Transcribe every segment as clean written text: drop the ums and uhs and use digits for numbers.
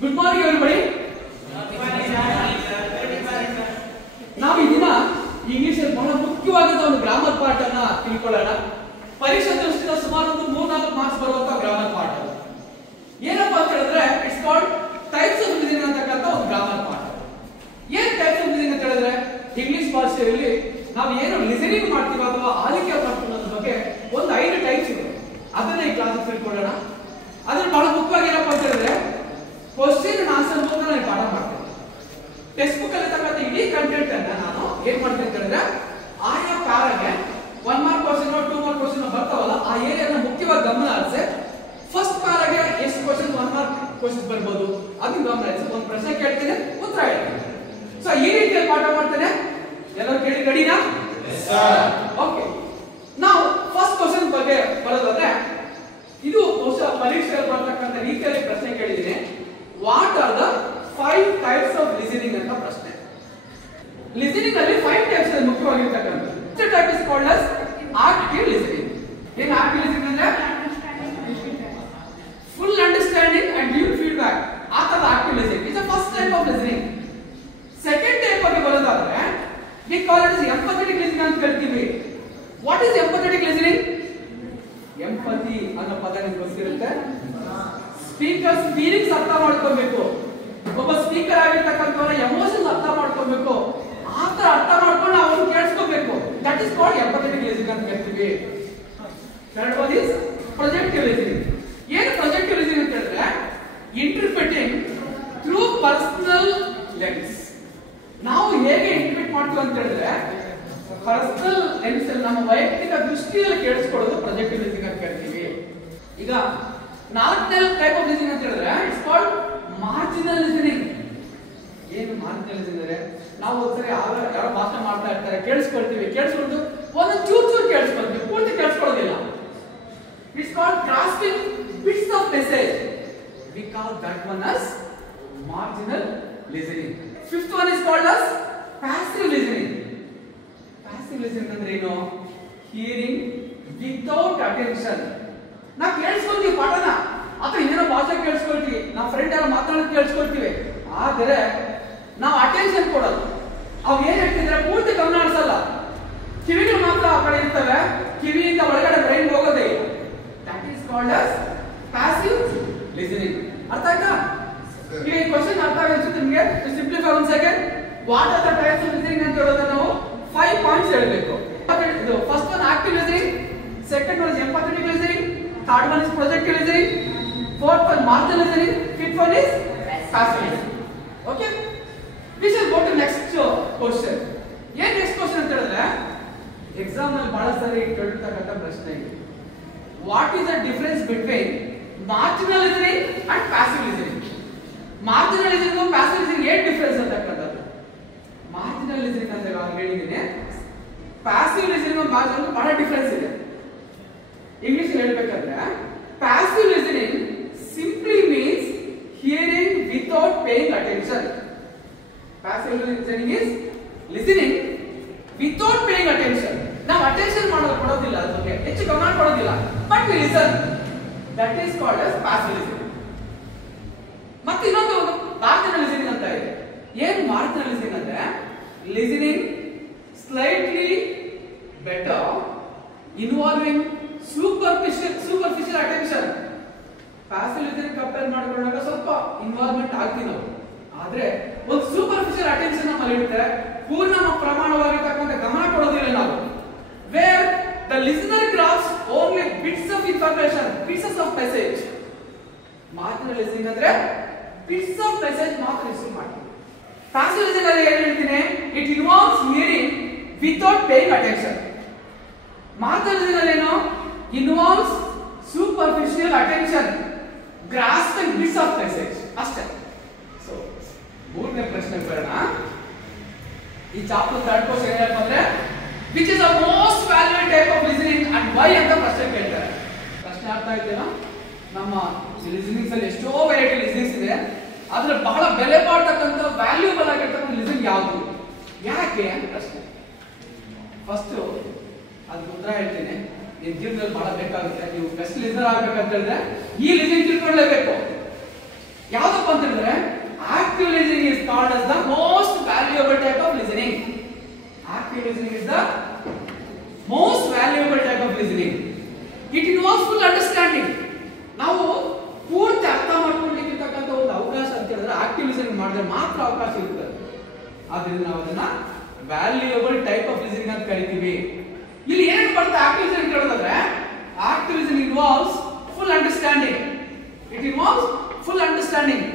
Good morning everybody. ನಾವು ಈ ದಿನ ಇಂಗ್ಲಿಷ್ ಅಲ್ಲಿ ಬಹಳ ಮುಖ್ಯವಾದ ಒಂದು ಗ್ರಾಮರ್ ಪಾರ್ಟ್ ಅನ್ನ ತಿಳ್ಕೊಳ್ಳೋಣ. ಪರೀಕ್ಷಾ ದೃಷ್ಟಿಯಿಂದ ಸುಮಾರು ಒಂದು 3-4 ಮಾರ್ಕ್ಸ್ ಬರುವಂತ ಗ್ರಾಮರ್ ಪಾರ್ಟ್. ಏನಪ್ಪಾ ಅಂತ ಹೇಳಿದ್ರೆ it's called types of listening ಅಂತಕ್ಕಂಥ ಒಂದು ಗ್ರಾಮರ್ ಪಾರ್ಟ್. ಏನ್ ಟೈಪ್ಸ್ ಆಫ್ ಲಿಸನಿಂಗ್ ಅಂತ ಹೇಳಿದ್ರೆ ಇಂಗ್ಲಿಷ್ ಭಾಷೆಯಲ್ಲಿ ನಾವು ಏನು ಲಿಸನಿಂಗ್ ಮಾಡ್ತೀವಿ ಅಥವಾ ಆಲಿಕೆ ಮಾಡ್ತೀವಿ ಅನ್ನೋದ್ರ ಬಗ್ಗೆ ಒಂದು 5 ಟೈಪ್ಸ್ ಇದೆ. ಅದನ್ನ ಈ ಕ್ಲಾಸ್ ತಿಳ್ಕೊಳ್ಳೋಣ. ಅದ್ರ ಬಹಳ ಮುಖ್ಯವಾಗಿ ಏನಪ್ಪಾ ಅಂತ ಹೇಳಿದ್ರೆ ಕ್ವಶ್ಚನ್ ಅಂಡ್ ಆನ್ಸರ್ ಮೂಲಕ ನಾನು ಪಾಠ ಮಾಡ್ತೇನೆ. ಟೆಕ್ಸ್ಟ್ ಬುಕ್ ಅಲ್ಲಿ ತಕ್ಕಂತ ಇಡೀ ಕಂಟೆಂಟ್ ಅನ್ನ ನಾನು ಏನ್ ಮಾಡ್ತೀನಿ ಅಂತ ಹೇಳಿದ್ರೆ ಆಯಾ ಪ್ಯಾರಾಗೆ 1 ಮಾರ್ಕ್ ಕ್ವಶ್ಚನ್ 2 ಮಾರ್ಕ್ ಕ್ವಶ್ಚನ್ ಬರ್ತಾವಲ್ಲ ಆ ಏರಿಯಾನ ಮುಖ್ಯವಾಗಿ ಗಮನ ಹರಿಸಿ ಫಸ್ಟ್ ಪ್ಯಾರಾಗೆ ಎಷ್ಟು ಕ್ವಶ್ಚನ್ 1 ಮಾರ್ಕ್ ಕ್ವಶ್ಚನ್ ಬರ್ಬೋದು ಅದನ್ನ ಗಮನ ಹರಿಸಿ ಒಂದು ಪ್ರಶ್ನೆ ಕೇಳ್ತೀನಿ, ಉತ್ತರ ಹೇಳ್ತೀನಿ. ಸೊ ಈ ರೀತಿಯಲ್ಲಿ ಪಾಠ ಮಾಡ್ತೇನೆ. ಎಲ್ಲರೂ ಕೇಳಿ ರೆಡಿನಾ? ಓಕೆ. ನಾವು ಫಸ್ಟ್ ಕ್ವಶ್ಚನ್ ಬಗ್ಗೆ ಬರೋದಾದ್ರೆ ಇದು ಪರೀಕ್ಷೆಯಲ್ಲಿ ಬರ್ತಕ್ಕಂಥ ರೀತಿಯಲ್ಲಿ ಪ್ರಶ್ನೆ ಕೇಳಿದ್ದೀನಿ. What are the 5 types of listening ಅಂತ ಪ್ರಶ್ನೆ. ಲಿಸನಿಂಗ್ ಅಲ್ಲಿ 5 ಟೈಪ್ಸ್ ಇದೆ ಮುಖ್ಯವಾಗಿರ್ತಕ್ಕಂಥದ್ದು. First type is called as active listening. ಏನು ಆಕ್ಟಿವ್ ಲಿಸನಿಂಗ್ ಅಂದ್ರೆ full understanding and give feedback. ಆ ತರ active listening is the first type of listening. Second type ಬಗ್ಗೆ ಬರೋದಾದ್ರೆ we call it as empathetic listening ಅಂತ ಹೇಳ್ತೀವಿ. What is empathetic listening? Empathy ಅನ್ನೋ ಪದ ನಿಮಗೆ ಗೊತ್ತಿರುತ್ತೆ. ಸ್ಪೀಕರ್ ಫೀಲಿಂಗ್ಸ್ ಅರ್ಥ ಮಾಡ್ಕೊಬೇಕು. ಒಬ್ಬ ಸ್ಪೀಕರ್ ಆಗಿರ್ತಕ್ಕಂಥವರ ಎಮೋಷನ್ಸ್ ಅರ್ಥ ಮಾಡ್ಕೊಬೇಕು. ಆ ತರ ಅರ್ಥ ಮಾಡ್ಕೊಂಡು ಅವನು ಕೇಳಿಸ್ಕೋಬೇಕು. That is called empathetic listening ಅಂತ ಹೇಳ್ತೀವಿ. Third one is projective listening. ಏನು ಪ್ರೊಜೆಕ್ಟಿವ್ ಲಿಸನಿಂಗ್ ಅಂತ ಹೇಳಿದ್ರೆ ಇಂಟರ್ಪ್ರಿಟಿಂಗ್ ಥ್ರೂ ಪರ್ಸನಲ್ ಲೆನ್ಸ್. ನಾವು ಹೇಗೆ ಇಂಟರ್ಪ್ರಿಟ್ ಮಾಡ್ತೀವಿ ಅಂತ ಹೇಳಿದ್ರೆ ಪರ್ಸನಲ್ ಲೆನ್ಸ್ ಅಲ್ಲಿ ನಮ್ಮ ವೈಯಕ್ತಿಕ ದೃಷ್ಟಿಯಲ್ಲಿ ಕೇಳಿಸ್ಕೊಳ್ಳೋದು ಪ್ರೊಜೆಕ್ಟಿವ್ ಲಿಸನಿಂಗ್ ಅಂತ ಹೇಳ್ತೀವಿ. ಈಗ 4ನೇ ಟೈಪ್ ಆಫ್ ಲಿಸನಿಂಗ್ ಅಂತ ಹೇಳಿದ್ರೆ ಇಟ್ಸ್ ಕಾಲ್ಡ್ ಮಾರ್ಜಿನಲ್ ಲಿಸನಿಂಗ್. ಏನು ಮಾರ್ಜಿನಲ್ ಲಿಸನಿಂಗ್ ಅಂದ್ರೆ ನಾವು ಒಂದ್ಸರಿ ಯಾರೋ ಭಾಷಣ ಮಾಡ್ತಾ ಇರ್ತಾರೆ, ಕೇಳಿಸ್ಕೊಳ್ತೀವಿ, ಕೇಳಿಸ್ಕೊಂಡು ಒಂದೊಂದು ಚೂರು ಕೇಳಿಸ್ಕೊಳ್ತೀವಿ, ಪೂರ್ತಿ ಕೇಳಿಸ್ಕೊಳ್ಳೋದಿಲ್ಲ. It's called grasping bits of message. We call that one as marginal listening. Fifth one is called as passive listening. Passive listening ಅಂದ್ರೆ ಏನು? Hearing without attention. ನಾವು ಕೇಳಿಸ್ಕೊಳ್ತೀವಿ ಪಾಠನ ಅಥವಾ ಇನ್ನೇನೋ ಭಾಷೆ ಕೇಳಿಸ್ಕೊಳ್ತೀವಿ, ನಾವು ಫ್ರೆಂಡ್ ಯಾರೋ ಮಾತಾಡೋದು ಕೇಳಿಸ್ಕೊಳ್ತೀವಿ, ಆದರೆ ನಾವು ಅಟೆನ್ಷನ್ ಕೊಡೋದು. ಅವ್ ಏನ್ ಹೇಳ್ತಿದ್ರೆ ಪೂರ್ತಿ ಗಮನ ಹರಿಸಲ್ಲ. ಕಿವಿಗಳು ಮಾತ್ರ ಆ ಕಡೆ ಇರ್ತವೆ, ಕಿವಿಯಿಂದ ಒಳಗಡೆ ಬ್ರೈನ್ ಹೋಗೋದೇ ಇಲ್ಲ. That is called as passive listening. ಅರ್ಥ ಆಯ್ತಾ? ಈಗ ಈ ಕ್ವಶನ್ ಅರ್ಥ ಆಗುತ್ತೆ ನಿಮಗೆ? To simplify one second, what are the types of listening ಅಂತ ಹೇಳೋದನ್ನ ನಾವು 5 ಪಾಯಿಂಟ್ಸ್ ಹೇಳಬೇಕು. First one active listening, second one is empathetic listening, third one is projective listening, fourth one marginal listening, fifth one is passive listening. Okay, we shall go to next question. ಏನು next question ಅಂತ ಹೇಳಿದ್ರೆ exam ನಲ್ಲಿ ಬಹಳ ಸಾರಿ ಕೇಳ್ತಕ್ಕಂಥ ಪ್ರಶ್ನೆ ಇದೆ. What is the difference between marginal listening and passive listening? Marginal listening passive listening ಏನು difference ಅಂತಕ್ಕಂಥದ್ದು. Marginal listening ಅಂತ ನಾನು ಹೇಳಿದ್ದೀನಿ, ಪ್ಯಾಸಿವ್ ಲಿಸನಿಂಗ್ ಮಾರ್ಜಿನಲ್ ಬಹಳ ಡಿಫರೆನ್ಸ್ ಇದೆ. ಇಂಗ್ಲಿಷ್ ಹೇಳಬೇಕಂದ್ರೆ passive listening simply means hearing without paying attention. Passive listening is listening without paying attention. ನಾವು attention ಕೊಡೋದಿಲ್ಲ, ಅದಕ್ಕೆ ಹೆಚ್ಚು ಗಮನ ಕೊಡೋದಿಲ್ಲ, but we listen. That is called as passive listening. ಮತ್ತೆ ಇನ್ನೊಂದು ಮಾರ್ಜಿನಲ್ ಲಿಸನಿಂಗ್ ಅಂತ ಇದೆ. ಏನು ಮಾರ್ಜಿನಲ್ ಲಿಸನಿಂಗ್ ಅಂದ್ರೆ listening slightly better involving superficial attention. Passive listening compare ಮಾಡಿಕೊಂಡಾಗ ಸ್ವಲ್ಪ ಇನ್ವಾಲ್ವ್ಮೆಂಟ್ ಆಗ್ತೀವಿ ನಾವು, ಆದ್ರೆ ಒಂದು ಸೂಪರ್ಫಿಷಿಯಲ್ ಅಟೆನ್ಷನ್ ನಮ್ಮಲ್ಲಿ ಇರುತ್ತೆ, ಪೂರ್ಣ ಪ್ರಮಾಣವಾಗಿರ್ತಕ್ಕಂಥ ಗಮನ ಕೊಡೋದಿಲ್ಲ ನಾವು. Where the listener grasps only bits of information, pieces of message. Marginal listening ಅಂದ್ರೆ ಬಿಟ್ಸ್ ಆಫ್ ಮೆಸೇಜ್ ಮಾತ್ರ ರಿಸೀವ್ ಮಾಡ್ತೀವಿ. ಪ್ಯಾಸಿವ್ ಲಿಸನಿಂಗ್ ಅಲ್ಲಿ ಏನು ಹೇಳ್ತೀನಿ? It involves hearing without paying attention. Marginal listening ಏನು? involves superficial attention, grasping bits of message ಅಷ್ಟೇ. So ಮೂರನೇ ಪ್ರಶ್ನೆ ಬರೋಣ. ಈ ಚಾಪ್ಟರ್ ಥರ್ಡ್ ಕ್ವಶ್ಚನ್ ಏನಪ್ಪ ಅಂದ್ರೆ which is the most valuable type of listening and why ಅಂತ ಪ್ರಶ್ನೆ ಕೇಳ್ತಾರೆ. ಪ್ರಶ್ನೆ ಅರ್ಥ ಆಯ್ತೇನೋ? ನಮ್ಮ ಲಿಸನಿಂಗ್ಸ್ ಅಲ್ಲಿ ಎಷ್ಟೋ ವೆರೈಟಿ ಲಿಸನಿಂಗ್ಸ್ ಇದೆ, ಆದ್ರೆ ಬಹಳ ಬೆಲೆ ಬಾಳ್ತಕ್ಕಂಥ ವ್ಯಾಲ್ಯೂಬಲ್ ಆಗಿರ್ತಕ್ಕಂಥ ಲಿಸನಿಂಗ್ ಯಾವುದು, ಯಾಕೆ ಅಂತ ಪ್ರಶ್ನೆ. ಫಸ್ಟ್ ಅದಕ್ಕೆ ಉತ್ತರ ಹೇಳ್ತೀನಿ. ನಿಮ್ ಜೀವನದಲ್ಲಿ ಬಹಳ ಬೇಕಾಗುತ್ತೆ. ನೀವು ಬೆಸ್ಟ್ ಲಿಸನರ್ ಆಗ್ಬೇಕಂತ ಹೇಳಿದ್ರೆ ಈ ಲಿಸನಿಂಗ್ ತಿಳ್ಕೊಳ್ಳೇಬೇಕು. ಯಾವ್ದಪ್ಪ ಅಂತ ಹೇಳಿದ್ರೆ active listening is called as the most valuable type of listening. Active listening is the most valuable type of listening. It involves full understanding. ನಾವು ಪೂರ್ತಿ ಅರ್ಥ ಮಾಡ್ಕೊಳ್ಳಿಕ್ಕಿರ್ತಕ್ಕಂಥ ಒಂದು ಅವಕಾಶ ಅಂತ ಹೇಳಿದ್ರೆ ಆಕ್ಟಿವ್ ಲಿಸನಿಂಗ್ ಮಾಡಿದ್ರೆ ಮಾತ್ರ ಅವಕಾಶ ಇರುತ್ತೆ. ಆದ್ರಿಂದ ನಾವು ಅದನ್ನ ವ್ಯಾಲ್ಯೂಯಬಲ್ ಟೈಪ್ ಆಫ್ ಲಿಸನಿಂಗ್ ಅಂತ ಕರಿತೀವಿ. ಇಲ್ಲಿ ಏನು ಬರುತ್ತೆ ಆಕ್ಟಿವ್ ಲಿಸನಿಂಗ್ ಹೇಳೋದಾದ್ರೆ active listening involves full understanding. It involves full understanding.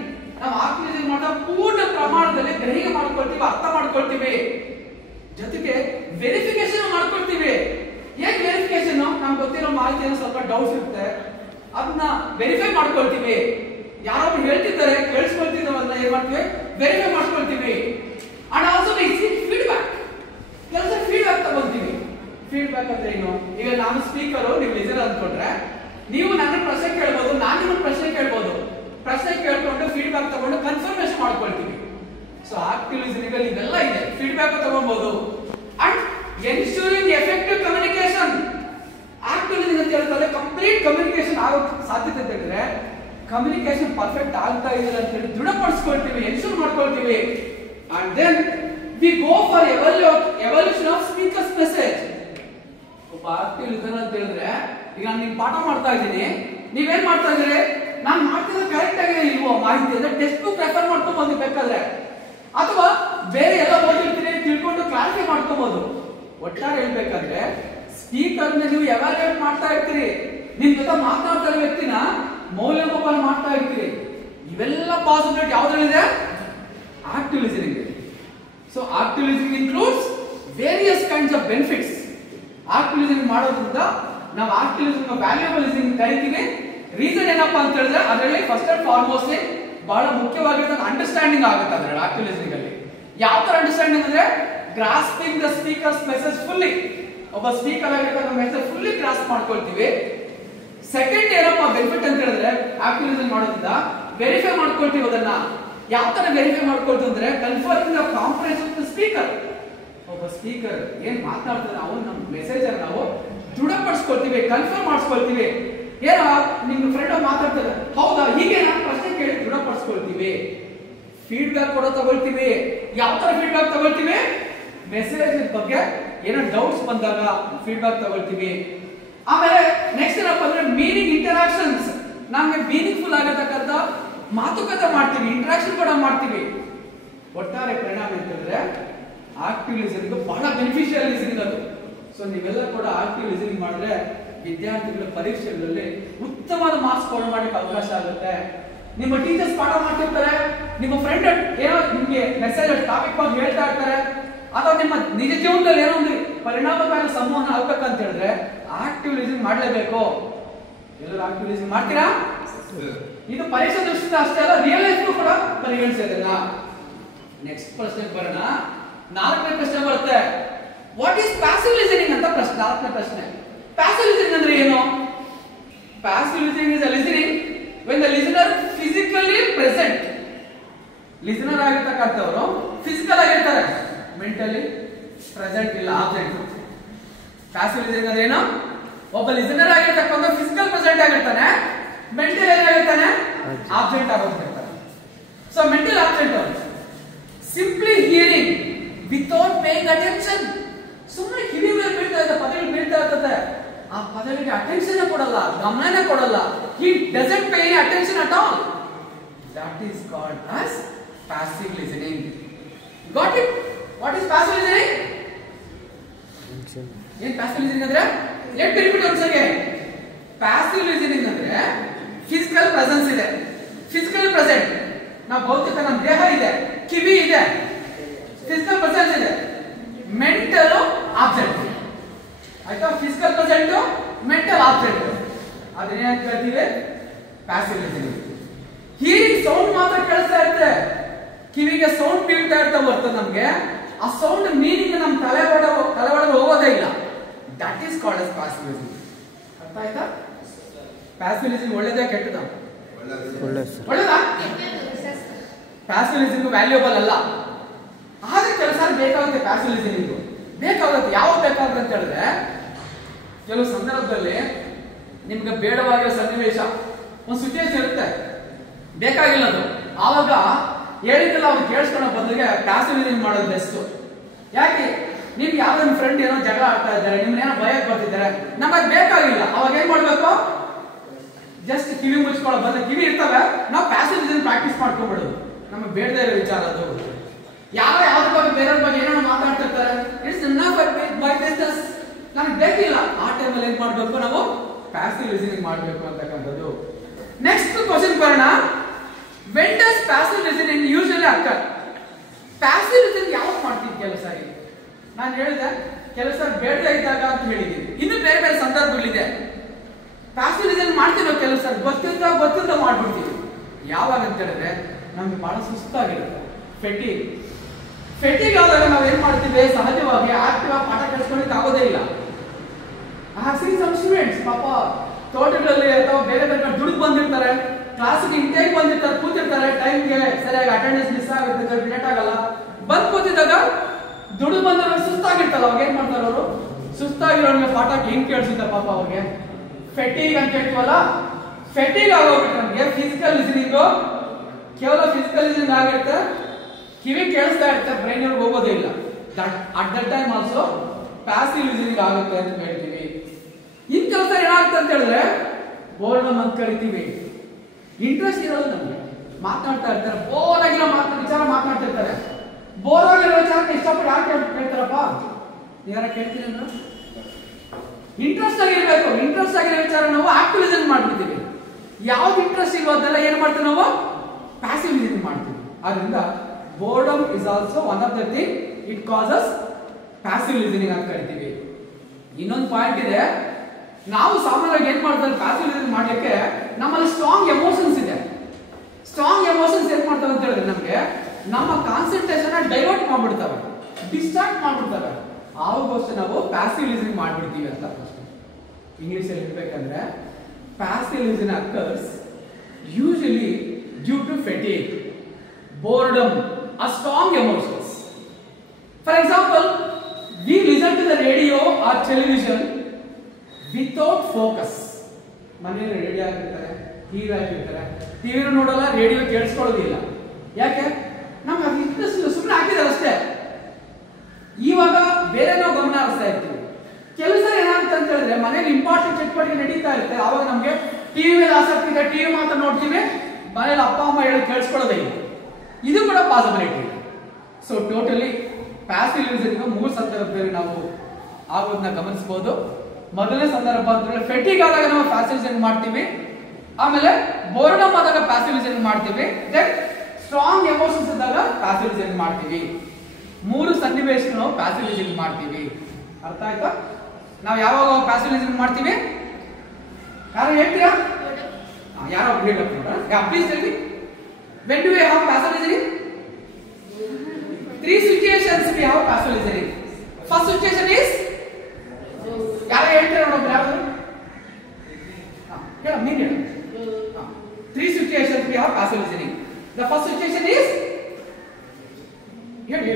ನಾವು ಆಕ್ಟಿವ್ ಲಿಸನಿಂಗ್ ಮಾಡಿದಾಗ ಪೂರ್ಣ ಪ್ರಮಾಣದಲ್ಲಿ ಗ್ರಹಿಕೆ ಮಾಡ್ಕೊಳ್ತೀವಿ, ಅರ್ಥ ಮಾಡ್ಕೊಳ್ತೀವಿ, ಜೊತೆಗೆ ವೆರಿಫಿಕೇಶನ್ ಮಾಡ್ಕೊಳ್ತೀವಿ. ಏನ್ ವೆರಿಫಿಕೇಶನ್? ನಮ್ಗೆ ಗೊತ್ತಿರೋ ಮಾಹಿತಿಯನ್ನು ಸ್ವಲ್ಪ ಡೌಟ್ಸ್ ಇರುತ್ತೆ, ಅದನ್ನ ವೆರಿಫೈ ಮಾಡ್ಕೊಳ್ತೀವಿ. ಯಾರೊಬ್ರು ಹೇಳ್ತಿದ್ದಾರೆ ಕೇಳಿಸ್ಕೊಳ್ತೀವಿ, ಅದನ್ನ ಏನ್ ಮಾಡ್ತೀವಿ? ವೆರಿಫೈ ಮಾಡ್ಕೊಳ್ತೀವಿ. And also we seek feedback. ಕೆಲಸ ಫೀಡ್ಬ್ಯಾಕ್ ತಗೊಂತೀವಿ. ಫೀಡ್ಬ್ಯಾಕ್ ಅಂದ್ರೆ ಏನು? ಈಗ ನಾನು ಸ್ಪೀಕರ್, ನೀವು ಲಿಸನರ್ ಅಂದ್ಕೊಂಡ್ರೆ ನೀವು ನನ್ನ ಪ್ರಶ್ನೆ ಕೇಳ್ಬೋದು, ನಾನು ನಿಮ್ಮ ಪ್ರಶ್ನೆ ಕೇಳ್ಬೋದು. ಪ್ರಶ್ನೆ ಕೇಳ್ಕೊಂಡು ಫೀಡ್ಬ್ಯಾಕ್ ತಗೊಂಡು ಕನ್ಫರ್ಮೇಶನ್ ಮಾಡ್ಕೊಳ್ತೀವಿ. ಸೊ ಆಕ್ಟಿವ್ ಲಿಸನಿಂಗ್ ಅಲ್ಲಿ ಇವೆಲ್ಲ ಇದೆ. ಫೀಡ್ಬ್ಯಾಕ್ ತಗೊಳ್ಬಹುದು. And ensuring effective communication. Active listening ಅಂತ ಹೇಳ್ತಾರೆ ಕಂಪ್ಲೀಟ್ ಕಮ್ಯುನಿಕೇಶನ್ ಆಗೋ ಸಾಧ್ಯತೆ ಅಂತ ಹೇಳಿದ್ರೆ ಕಮ್ಯುನಿಕೇಶನ್ ಪರ್ಫೆಕ್ಟ್ ಆಗ್ತಾ ಇದೆ ಅಂತ ಹೇಳಿ ದೃಢಪಡಿಸ್ಕೊಳ್ತೀವಿ, ಎನ್ಶೂರ್ ಮಾಡ್ಕೊಳ್ತೀವಿ. And then we go for evaluation of speaker's message. ಒಬ್ಬ ಆಕ್ಟಿವ್ ಲಿಸನರ್ ಅಂತ ಹೇಳಿದ್ರೆ ಈಗ ನಾನು ನಿಮ್ಗೆ ಪಾಠ ಮಾಡ್ತಾ ಇದ್ದೀನಿ, ನೀವೇನ್ ಮಾಡ್ತಾ ಇದ್ದೀರಿ? ನಾನು ಮಾಡ್ತಿದ್ರೆ ಕರೆಕ್ಟ್ ಆಗಿದೆ ಇಲ್ವೋ ಮಾಹಿತಿ ಅಂದ್ರೆ ಟೆಕ್ಸ್ಟ್ ಬುಕ್ ರೆಫರ್ ಮಾಡ್ಕೊಬಹುದು ಬೇಕಾದ್ರೆ, ಅಥವಾ ಬೇರೆ ಎಲ್ಲ ಓದಿರ್ತೀರಿ ತಿಳ್ಕೊಂಡು ಕ್ಲಾರಿಫೈ ಮಾಡ್ಕೋಬಹುದು. ಒಟ್ಟಾರೆ ಹೇಳ್ಬೇಕಂದ್ರೆ ಸ್ಪೀಕರ್ ನೀವು ಎವಾಲ್ಯೂಯೇಟ್ ಮಾಡ್ತಾ ಇರ್ತೀರಿ, ನಿಮ್ ಜೊತೆ ಮಾತನಾಡ್ತಾ ಇರೋ ವ್ಯಕ್ತಿನ ಮೌಲ್ಯಮಾಪನ ಮಾಡ್ತಾ ಇರ್ತೀರಿ. ಇವೆಲ್ಲ ಪಾಸಿಬಿಲಿಟಿ ಯಾವ್ದ್ರಲ್ಲಿದೆ? Active listening. So active listening includes various kinds of benefits. Active listening ಮಾಡೋದ್ರಿಂದ ನಾವು ಆಕ್ಟಿವ್ ಲಿಸನಿಂಗ್ ವ್ಯಾಲ್ಯೂಯಬಲ್ ಲಿಸನಿಂಗ್ ಕರಿತೀವಿ. ರೀಸನ್ ಏನಪ್ಪಾ ಅಂತ ಹೇಳಿದ್ರೆ ಅದರಲ್ಲಿ ಫಸ್ಟ್ ಅಂಡ್ ಫಾರ್ಮೋಸ್ಟ್ ಬಹಳ ಮುಖ್ಯವಾಗಿರೋದು ಅಂಡರ್ಸ್ಟ್ಯಾಂಡಿಂಗ್ ಆಗುತ್ತೆ. ಅದರಲ್ಲಿ ಆಕ್ಟಿವ್ ಲಿಸನಿಂಗ್ ಅಲ್ಲಿ ಯಾವ ತರ ಅಂಡರ್ಸ್ಟ್ಯಾಂಡಿಂಗ್ ಅಂದ್ರೆ grasping the speaker's message fully. ಒಬ್ಬ ಸ್ಪೀಕರ್ ಆಗಿರ್ತಕ್ಕಂಥ ಮೆಸೇಜ್ ಫುಲ್ಲಿ ಗ್ರಾಸ್ಪ್ ಮಾಡ್ಕೊಳ್ತೀವಿ. ಸೆಕೆಂಡ್ ಏನಪ್ಪಾ ಬೆನಿಫಿಟ್ ಅಂತ ಹೇಳಿದ್ರೆ ಆಕ್ಟಿವ್ ಲಿಸನಿಂಗ್ ಮಾಡೋದ್ರಿಂದ ವೆರಿಫೈ ಮಾಡ್ಕೊಳ್ತೀವಿ. ಅದನ್ನ ಯಾವ ತರ ವೆರಿಫೈ ಮಾಡ್ಕೊಳ್ತೀವಿ ಅಂದ್ರೆ confirming the comprehension of the speaker. ಒಬ್ಬ ಸ್ಪೀಕರ್ ಏನ್ ಮಾತನಾಡ್ತಾರೆ ಅವನು ನಮ್ಮ ಮೆಸೇಜ್ ಅನ್ನು ನಾವು ದೃಢಪಡಿಸ್ಕೊಳ್ತೀವಿ, ಕನ್ಫರ್ಮ್ ಮಾಡಿಸ್ಕೊಳ್ತೀವಿ. ಏನೋ ನಿಮ್ಮ ಫ್ರೆಂಡ್ ಮಾತಾಡ್ತಾರೆ, ಹೌದಾ ಹೀಗೆ ನಾನು ಪ್ರಶ್ನೆ ಕೇಳಿ ದೃಢಪಡಿಸ್ಕೊಳ್ತೀವಿ. ಫೀಡ್ಬ್ಯಾಕ್ ಕೂಡ ತಗೊಳ್ತೀವಿ. ಯಾವ ತರ ಫೀಡ್ಬ್ಯಾಕ್ ತಗೊಳ್ತೀವಿ? ಮೆಸೇಜ್ ಬಗ್ಗೆ ಏನೋ ಡೌಟ್ಸ್ ಬಂದಾಗ ಫೀಡ್ಬ್ಯಾಕ್ ತಗೊಳ್ತೀವಿ. ಆಮೇಲೆ ನೆಕ್ಸ್ಟ್ ಏನಪ್ಪ ಅಂದ್ರೆ ಮೀನಿಂಗ್ ಇಂಟರಾಕ್ಷನ್ಸ್. ನಮ್ಗೆ ಮೀನಿಂಗ್ಫುಲ್ ಆಗತಕ್ಕಂತ ಮಾತುಕತೆ ಮಾಡ್ತೀವಿ, ಇಂಟರಾಕ್ಷನ್ ಕೂಡ ಮಾಡ್ತೀವಿ. ಒಟ್ಟಾರೆ ಪರಿಣಾಮ ಅಂತಂದ್ರೆ ಆಕ್ಟಿವ್ ಲಿಸನಿಂಗ್ ಬಹಳ ಬೆನಿಫಿಷಿಯಲ್ ಲಿಸನಿಂಗ್ ಅದು. ಸೊ ನೀವೆಲ್ಲ ಕೂಡ ಆಕ್ಟಿವ್ ಲಿಸನಿಂಗ್ ಮಾಡಿದ್ರೆ ವಿದ್ಯಾರ್ಥಿಗಳ ಪರೀಕ್ಷೆಗಳಲ್ಲಿ ಉತ್ತಮವಾದ ಮಾರ್ಕ್ಸ್ ಸ್ಕೋರ್ ಮಾಡಲಿಕ್ಕೆ ಅವಕಾಶ ಆಗುತ್ತೆ. ನಿಮ್ಮ ಟೀಚರ್ಸ್ ಪಾಠ ಮಾಡ್ತಿರ್ತಾರೆ, ನಿಮ್ಮ ಫ್ರೆಂಡ್ ಏನೋ ನಿಮ್ಗೆ ಮೆಸೇಜ್ ಟಾಪಿಕ್ ಬಗ್ಗೆ ಹೇಳ್ತಾ ಇರ್ತಾರೆ, ಅಥವಾ ನಿಮ್ಮ ನಿಜ ಜೀವನದಲ್ಲಿ ಏನೋ ಒಂದು ಪರಿಣಾಮಕಾರಿ ಸಂವಹನ ಆಗ್ಬೇಕಂತ ಹೇಳಿದ್ರೆ ಆಕ್ಟಿವ್ ಲಿಸನಿಂಗ್ ಮಾಡಲೇಬೇಕು. ಎಲ್ಲರೂ ಆಕ್ಟಿವ್ ಲಿಸನಿಂಗ್ ಮಾಡ್ತೀರಾ? ಇದು ಪರೀಕ್ಷೆ ದೃಷ್ಟಿಯಿಂದ ಅಷ್ಟೇ ಅಲ್ಲ, ರಿಯಲ್ ಲೈಫ್ ಕೂಡ ಪರಿಗಣಿಸೋದಿಲ್ಲ. ನೆಕ್ಸ್ಟ್ ಪ್ರಶ್ನೆ ಬರೋಣ. 4ನೇ ಪ್ರಶ್ನೆ ಬರುತ್ತೆ, ವಾಟ್ ಈಸ್ ಪ್ಯಾಸಿವ್ ಲಿಸನಿಂಗ್ ಅಂತ ಪ್ರಶ್ನೆ. 4ನೇ ಪ್ರಶ್ನೆ, ಪ್ಯಾಸಿವ್ ಲಿಸನಿಂಗ್ ಅಂದ್ರೆ ಏನು? Passive listening is a listening when the listener physically present. Listener ಆಗಿರ್ತಕ್ಕಂಥವರು ಫಿಸಿಕಲ್ ಆಗಿರ್ತಾರೆ, ಮೆಂಟಲಿ ಪ್ರೆಸೆಂಟ್ ಇಲ್ಲ, ಆಬ್ಸೆಂಟ್. ಪ್ಯಾಸಿವ್ ಲಿಸನಿಂಗ್ ಅಂದ್ರೆ ಏನು? ಒಬ್ಬ ಲಿಸನರ್ ಆಗಿರ್ತಕ್ಕಂಥ ಫಿಸಿಕಲ್ ಪ್ರೆಸೆಂಟ್ ಆಗಿರ್ತಾನೆ, ಮೆಂಟಲ್ ಏನಾಗಿರ್ತಾನೆ? ಆಬ್ಸೆಂಟ್ ಆಗೋಗ್ತಿರ್ತಾನೆ. ಸೊ ಮೆಂಟಲ್ ಆಬ್ಸೆಂಟ್ ಅವರು simply hearing without paying attention. ಸುಮ್ಮನೆ ಕಿವಿ ಮೇಲೆ ಬೀಳ್ತಾ ಇದ್ದ ಪದಗಳು ಬೀಳ್ತಾ ಇರ್ತದೆ, ಆ ಪದಗಳಿಗೆ ಅಟೆನ್ಷನ್ ಕೊಡಲ್ಲ, ಗಮನನೇ ಕೊಡಲ್ಲ. He doesn't pay attention at all. That is called as passive listening. Got it? What is passive listening? ಏನ್ passive listening ಅಂದ್ರೆ? Let me repeat once again. Passive listening ಅಂದ್ರೆ physical presence ಇದೆ, physical present. ನಾವು ಭೌತಿಕ ನಮ್ಮ ದೇಹ ಇದೆ, ಕಿವಿ ಇದೆ, physical presence ಇದೆ, ಮೆಂಟಲ್ ಆಬ್ಸೆಂಟ್. ಆಯ್ತಾ? Physical present, mental absent. ಅದನ್ನ ಏನು ಹೇಳ್ತೀವಿ? Passive listening. ಹಿಯರಿಂಗ್ ಸೌಂಡ್ ಮಾತ್ರ ಕೇಳಿಸ್ತಾ ಇರುತ್ತೆ, ಕಿವಿಗೆ ಸೌಂಡ್ ಬೀಳ್ತಾ ಇರ್ತಾ ಬರ್ತದೆ ನಮ್ಗೆ, ಆ ಸೌಂಡ್ ಮೀನಿಂಗ್ ನಮ್ಮ ತಲೆ ಒಳಗೆ ಹೋಗೋದೇ ಇಲ್ಲ. That is called as passive listening. ಅರ್ಥ ಆಯ್ತಾ? ಪ್ಯಾಸಿವ್ ಲಿಸನಿಂಗ್ ಒಳ್ಳೇದಾ ಕೆಟ್ಟದಾ? ಒಳ್ಳೇದಾ? ಪ್ಯಾಸಿವ್ ಲಿಸನಿಂಗ್ ವ್ಯಾಲ್ಯೂಬಲ್ ಅಲ್ಲ, ಆದ್ರೆ ಕೆಲಸ ಬೇಕಾಗುತ್ತೆ. ಪ್ಯಾಸಿವ್ ಲಿಸನಿಂಗ್ ಬೇಕಾಗುತ್ತೆ. ಯಾವಾಗ ಬೇಕಾಗುತ್ತೆ ಅಂತ ಹೇಳಿದ್ರೆ ಕೆಲವು ಸಂದರ್ಭದಲ್ಲಿ ನಿಮ್ಗೆ ಬೇಡವಾಗಿರೋ ಸನ್ನಿವೇಶ, ಒಂದು ಸಿಚುವೇಶನ್ ಇರುತ್ತೆ, ಬೇಕಾಗಿಲ್ಲ ಅದು. ಆವಾಗ ಹೇಳಿದ್ದೆಲ್ಲ ಅವ್ರು ಕೇಳಿಸ್ಕೊಳ್ಳೋ ಬದಲಿಗೆ ಪ್ಯಾಸಿವ್ ಲಿಸನಿಂಗ್ ಮಾಡೋದು ಬೆಸ್ಟ್. ಯಾಕೆ? ನಿಮ್ಗೆ ಯಾವ್ದೋ ನಿಮ್ಮ ಫ್ರೆಂಡ್ ಏನೋ ಜಗಳ ಆಡ್ತಾ ಇದ್ದಾರೆ, ನಿಮ್ನೇನೋ ಭಯಕ್ಕೆ ಬರ್ತಿದ್ದಾರೆ, ನಮಗೆ ಬೇಕಾಗಿಲ್ಲ. ಅವಾಗ ಏನ್ ಮಾಡ್ಬೇಕು? ಜಸ್ಟ್ ಕಿವಿ ಮುಚ್ಕೊಳ್ಳೋ ಬದಲು ಕಿವಿ ಇರ್ತವೆ, ನಾವು ಪ್ಯಾಸಿವ್ ಲಿಸನಿಂಗ್ ಪ್ರಾಕ್ಟೀಸ್ ಮಾಡ್ಕೊಂಡ್ಬಿಡೋದು. ನಮಗೆ ಬೇಡದೇ ಇರೋ ವಿಚಾರ ಅದು. ಯಾವ್ದ್ರ ಬಗ್ಗೆ ಬೇರೆಯವ್ರ ಬಗ್ಗೆ ಏನೋ ಮಾತಾಡ್ತಿರ್ತಾರೆ, ಇಟ್ಸ್ ನಾಟ್ ಬೈ ಬಿಸ್ನೆಸ್, ನಮಗೆ ಬೇಕಿಲ್ಲ. ಆ ಟೈಮಲ್ಲಿ ಏನ್ ಮಾಡ್ಬೇಕು? ನಾವು ಪ್ಯಾಸಿವ್ ಲಿಸನಿಂಗ್ ಮಾಡಬೇಕು ಅಂತಕ್ಕಂಥದ್ದು. ನೆಕ್ಸ್ಟ್ ಕ್ವಶನ್ ಬರೋಣ. When does passive listening usually occur? Passive listening ಯಾವಾಗ ಮಾಡ್ತೀವಿ? ಕೆಲಸ ನಾನು ಹೇಳಿದೆ, ಕೆಲಸ ಬೇಡದೇ ಇದ್ದಾಗ ಅಂತ ಹೇಳಿದ್ದೀನಿ. ಇನ್ನು ಬೇರೆ ಬೇರೆ ಸಂದರ್ಭಗಳಿದೆ. ಪ್ಯಾಸಿವ್ ಲಿಸನಿಂಗ್ ಮಾಡ್ತೀವಿ ನಾವು ಕೆಲಸ ಗೊತ್ತಿದ್ದ ಮಾಡ್ಬಿಡ್ತೀವಿ. ಯಾವಾಗ ಅಂತ ಹೇಳಿದ್ರೆ ನಮ್ಗೆ ಬಹಳ ಸುಸ್ತಾಗಿರುತ್ತೆ, ಫೆಟಿಗ್ ಆದಾಗ ನಾವು ಏನ್ ಮಾಡ್ತೀವಿ? ಸಹಜವಾಗಿ ಆಕ್ಟಿವ್ ಆಗಿ ಪಾಠ ಕೇಳಿಸ್ಕೊಳ್ಳಿಕ್ಕೆ ಆಗೋದೇ ಇಲ್ಲ. I have seen some students ಪಾಪ ತೋಟಗಳಲ್ಲಿ ಅಥವಾ ಬೇರೆ ಬೇರೆ ದುಡ್ಡು ಬಂದಿರ್ತಾರೆ, ಕ್ಲಾಸಿಗೆ ಇಂಟೇಕ್ ಬಂದಿರ್ತಾರೆ, ಕೂತಿರ್ತಾರೆ, ಟೈಮ್ಗೆ ಸರಿಯಾಗಿ ಅಟೆಂಡೆನ್ಸ್ ಮಿಸ್ ಆಗುತ್ತೆ, ಲೇಟ್ ಆಗಲ್ಲ. ಬಂದ್ ಕೂತಿದ್ದಾಗ ದುಡ್ಡು ಬಂದಿರೋ ಸುಸ್ತಾಗಿರ್ತಲ್ಲ, ಅವಾಗ ಏನ್ ಮಾಡ್ತಾರೆ ಅವರು? ಸುಸ್ತಾಗಿರೋನ್ಗೆ ಪಾಠ ಹೆಂಗ್ ಕೇಳಿಸುತ್ತೆ ಪಾಪ ಅವ್ರಿಗೆ? ಫೆಟಿಗ್ ಅಂತ ಹೇಳ್ತೀವಲ್ಲ, ಫೆಟಿಗ್ ಆಗೋಗ್ಬಿಟ್ಟು ನಮ್ಗೆ ಫಿಸಿಕಲ್ ಲಿಸನಿಂಗ್, ಕೇವಲ ಫಿಸಿಕಲ್ ಲಿಸನಿಂಗ್ ಆಗಿರುತ್ತೆ, ಕಿವಿ ಕೇಳಿಸ್ತಾ ಇರುತ್ತೆ, ಬ್ರೈನ್ ಅವ್ರಿಗೆ ಹೋಗೋದೇ ಇಲ್ಲ. At that time also passive listening ಆಗುತ್ತೆ ಅಂತ ಹೇಳ್ತೀವಿ. ಇನ್ ಕೆಲಸ ಏನಾಗುತ್ತೆ ಅಂತ ಹೇಳಿದ್ರೆ ಬೋರ್ಡಮ್ ಅಂತ ಕರಿತೀವಿ. ಇಂಟ್ರೆಸ್ಟ್ ಇರೋದು ನಮ್ಗೆ, ಮಾತನಾಡ್ತಾ ಇರ್ತಾರೆ, ಬೋರ್ ಆಗಿರೋ ವಿಚಾರ ಮಾತನಾಡ್ತಿರ್ತಾರೆ. ಬೋರ್ ಆಗಿರೋ ವಿಚಾರಕ್ಕೆ ಇಷ್ಟಪಟ್ಟು ಯಾಕೆ ಕೇಳ್ತಾರಪ್ಪ? ಯಾರ ಕೇಳ್ತೀನಿ ಅಂದ್ರೆ ಇಂಟ್ರೆಸ್ಟ್ ಆಗಿರ್ಬೇಕು. ಇಂಟ್ರೆಸ್ಟ್ ಆಗಿರೋ ವಿಚಾರ ನಾವು ಆಕ್ಟಿವ್ ಲಿಸನಿಂಗ್ ಮಾಡ್ಬಿಡ್ತೀವಿ. ಯಾವ್ದು ಇಂಟ್ರೆಸ್ಟ್ ಇರೋದೆಲ್ಲ ಏನ್ ಮಾಡ್ತೀವಿ ನಾವು? ಪ್ಯಾಸಿವ್ ಲಿಸನಿಂಗ್ ಮಾಡ್ತೀವಿ. ಆದ್ರಿಂದ boredom is also one of the thing it causes passive listening ಅಂತ ಕರಿತೀವಿ. ಇನ್ನೊಂದು ಪಾಯಿಂಟ್ ಇದೆ, ನಾವು ಸಾಮಾನ್ಯವಾಗಿ ಏನ್ ಮಾಡ್ತಾರೆ ಪ್ಯಾಸಿವ್ ಲಿಸನಿಂಗ್ ಮಾಡ್ಲಿಕ್ಕೆ? ನಮ್ಮಲ್ಲಿ ಸ್ಟ್ರಾಂಗ್ ಎಮೋಷನ್ಸ್ ಇದೆ. ಸ್ಟ್ರಾಂಗ್ ಎಮೋಷನ್ಸ್ ಏನ್ ಮಾಡ್ತವೆ ಅಂತ ಹೇಳಿದ್ರೆ ನಮ್ಗೆ ನಮ್ಮ ಕಾನ್ಸಂಟ್ರೇಷನ್ ಡೈವರ್ಟ್ ಮಾಡ್ಬಿಡ್ತವೆ, ಡಿಸ್ಟ್ರಾಕ್ಟ್ ಮಾಡ್ಬಿಡ್ತವೆ. ಆವಾಗೋಸ್ಕರ ನಾವು ಪ್ಯಾಸಿವ್ ಲಿಸನಿಂಗ್ ಮಾಡ್ಬಿಡ್ತೀವಿ ಅಂತ. ಇಂಗ್ಲಿಷ್ ಅಲ್ಲಿ ಹೇಳ್ಬೇಕಂದ್ರೆ passive listening occurs usually due to fatigue, boredom, or strong emotions. For example, we listen to the radio or television without focus. ಮನೆಯಲ್ಲಿ ರೇಡಿಯೋ ಹಾಕಿರ್ತಾರೆ, ಟಿವಿ ಹಾಕಿರ್ತಾರೆ, ಟಿವಿ ನೋಡಲ್ಲ, ರೇಡಿಯೋ ಕೇಳಿಸ್ಕೊಳ್ಳೋದಿಲ್ಲ. ಯಾಕೆ? ನಮ್ಗೆ ಅದು ಇಂಟ್ರೆಸ್ಟ್ ಇಲ್ಲ, ಸುಮ್ಮನೆ ಹಾಕಿದ್ದಾರೆ ಅಷ್ಟೇ. ಇವಾಗ ಬೇರೆ ನಾವು ಗಮನ ಹರಿಸ್ತಾ ಇರ್ತೀವಿ. ಕೆಲಸ ಏನಾಗುತ್ತೆ ಅಂತ ಹೇಳಿದ್ರೆ ಮನೇಲಿ ಇಂಪಾರ್ಟೆಂಟ್ ಚಟುವಟಿಕೆ ನಡೀತಾ ಇರುತ್ತೆ, ಆವಾಗ ನಮ್ಗೆ ಟಿವಿ ಮೇಲೆ ಆಸಕ್ತಿ ಇದೆ, ಟಿವಿ ಮಾತ್ರ ನೋಡ್ತೀವಿ, ಮನೇಲಿ ಅಪ್ಪ ಅಮ್ಮ ಹೇಳಿ ಕೇಳಿಸ್ಕೊಳ್ಳೋದೇ ಇಲ್ಲ. ಇದು ಕೂಡ ಪಾಸಿಬಿಲಿಟಿ ಇದೆ. ಸೊ ಟೋಟಲಿ ಪ್ಯಾಸಿವ್ ಲಿಸನಿಂಗ್ ಮೂರು ಸಂದರ್ಭದಲ್ಲಿ ನಾವು ಆಗೋದನ್ನ ಗಮನಿಸಬಹುದು. ಮೊದಲನೇ ಸಂದರ್ಭ ಅಂತ ಹೇಳಿದ್ರೆ ಫೆಟಿಗ್ ಆದಾಗ ನಾವು ಪ್ಯಾಸಿವ್ ಲಿಸನಿಂಗ್ ಮಾಡ್ತೀವಿ, ಆಮೇಲೆ ಬೋರ್ಡಮ್ ಆದಾಗ ಪ್ಯಾಸಿವ್ ಲಿಸನಿಂಗ್ ಮಾಡ್ತೀವಿ, ದೆನ್ ಸ್ಟ್ರಾಂಗ್ ಎಮೋಷನ್ಸ್ ಇದ್ದಾಗ ಪ್ಯಾಸಿವ್ ಲಿಸನಿಂಗ್ ಮಾಡ್ತೀವಿ. ಮೂರು ಸನ್ನಿವೇಶ ನಾವು ಪ್ಯಾಸಿವ್ ಲಿಸನಿಂಗ್ ಮಾಡ್ತೀವಿ. ಅರ್ಥ ಆಯ್ತಾ? ನಾವು ಯಾವಾಗ ಪ್ಯಾಸಿವ್ ಲಿಸನಿಂಗ್ ಮಾಡ್ತೀವಿ? ಯಾರು ಹೇಳ್ತೀರಾ? ಯಾರೋ ಹೇಳಕ್ ನೋಡ, ಪ್ಲೀಸ್ ಹೇಳಿ. When do we have passive listening? Three situations we have passive listening. First situation is ಯಾರು ಹೇಳ್ತೀರಾ ನೋಡೋಣ, ಯಾರು ಹೇಳ ನೀನು ಹೇಳ. Three situations we have passive listening. The first situation is ಹೇಳಿ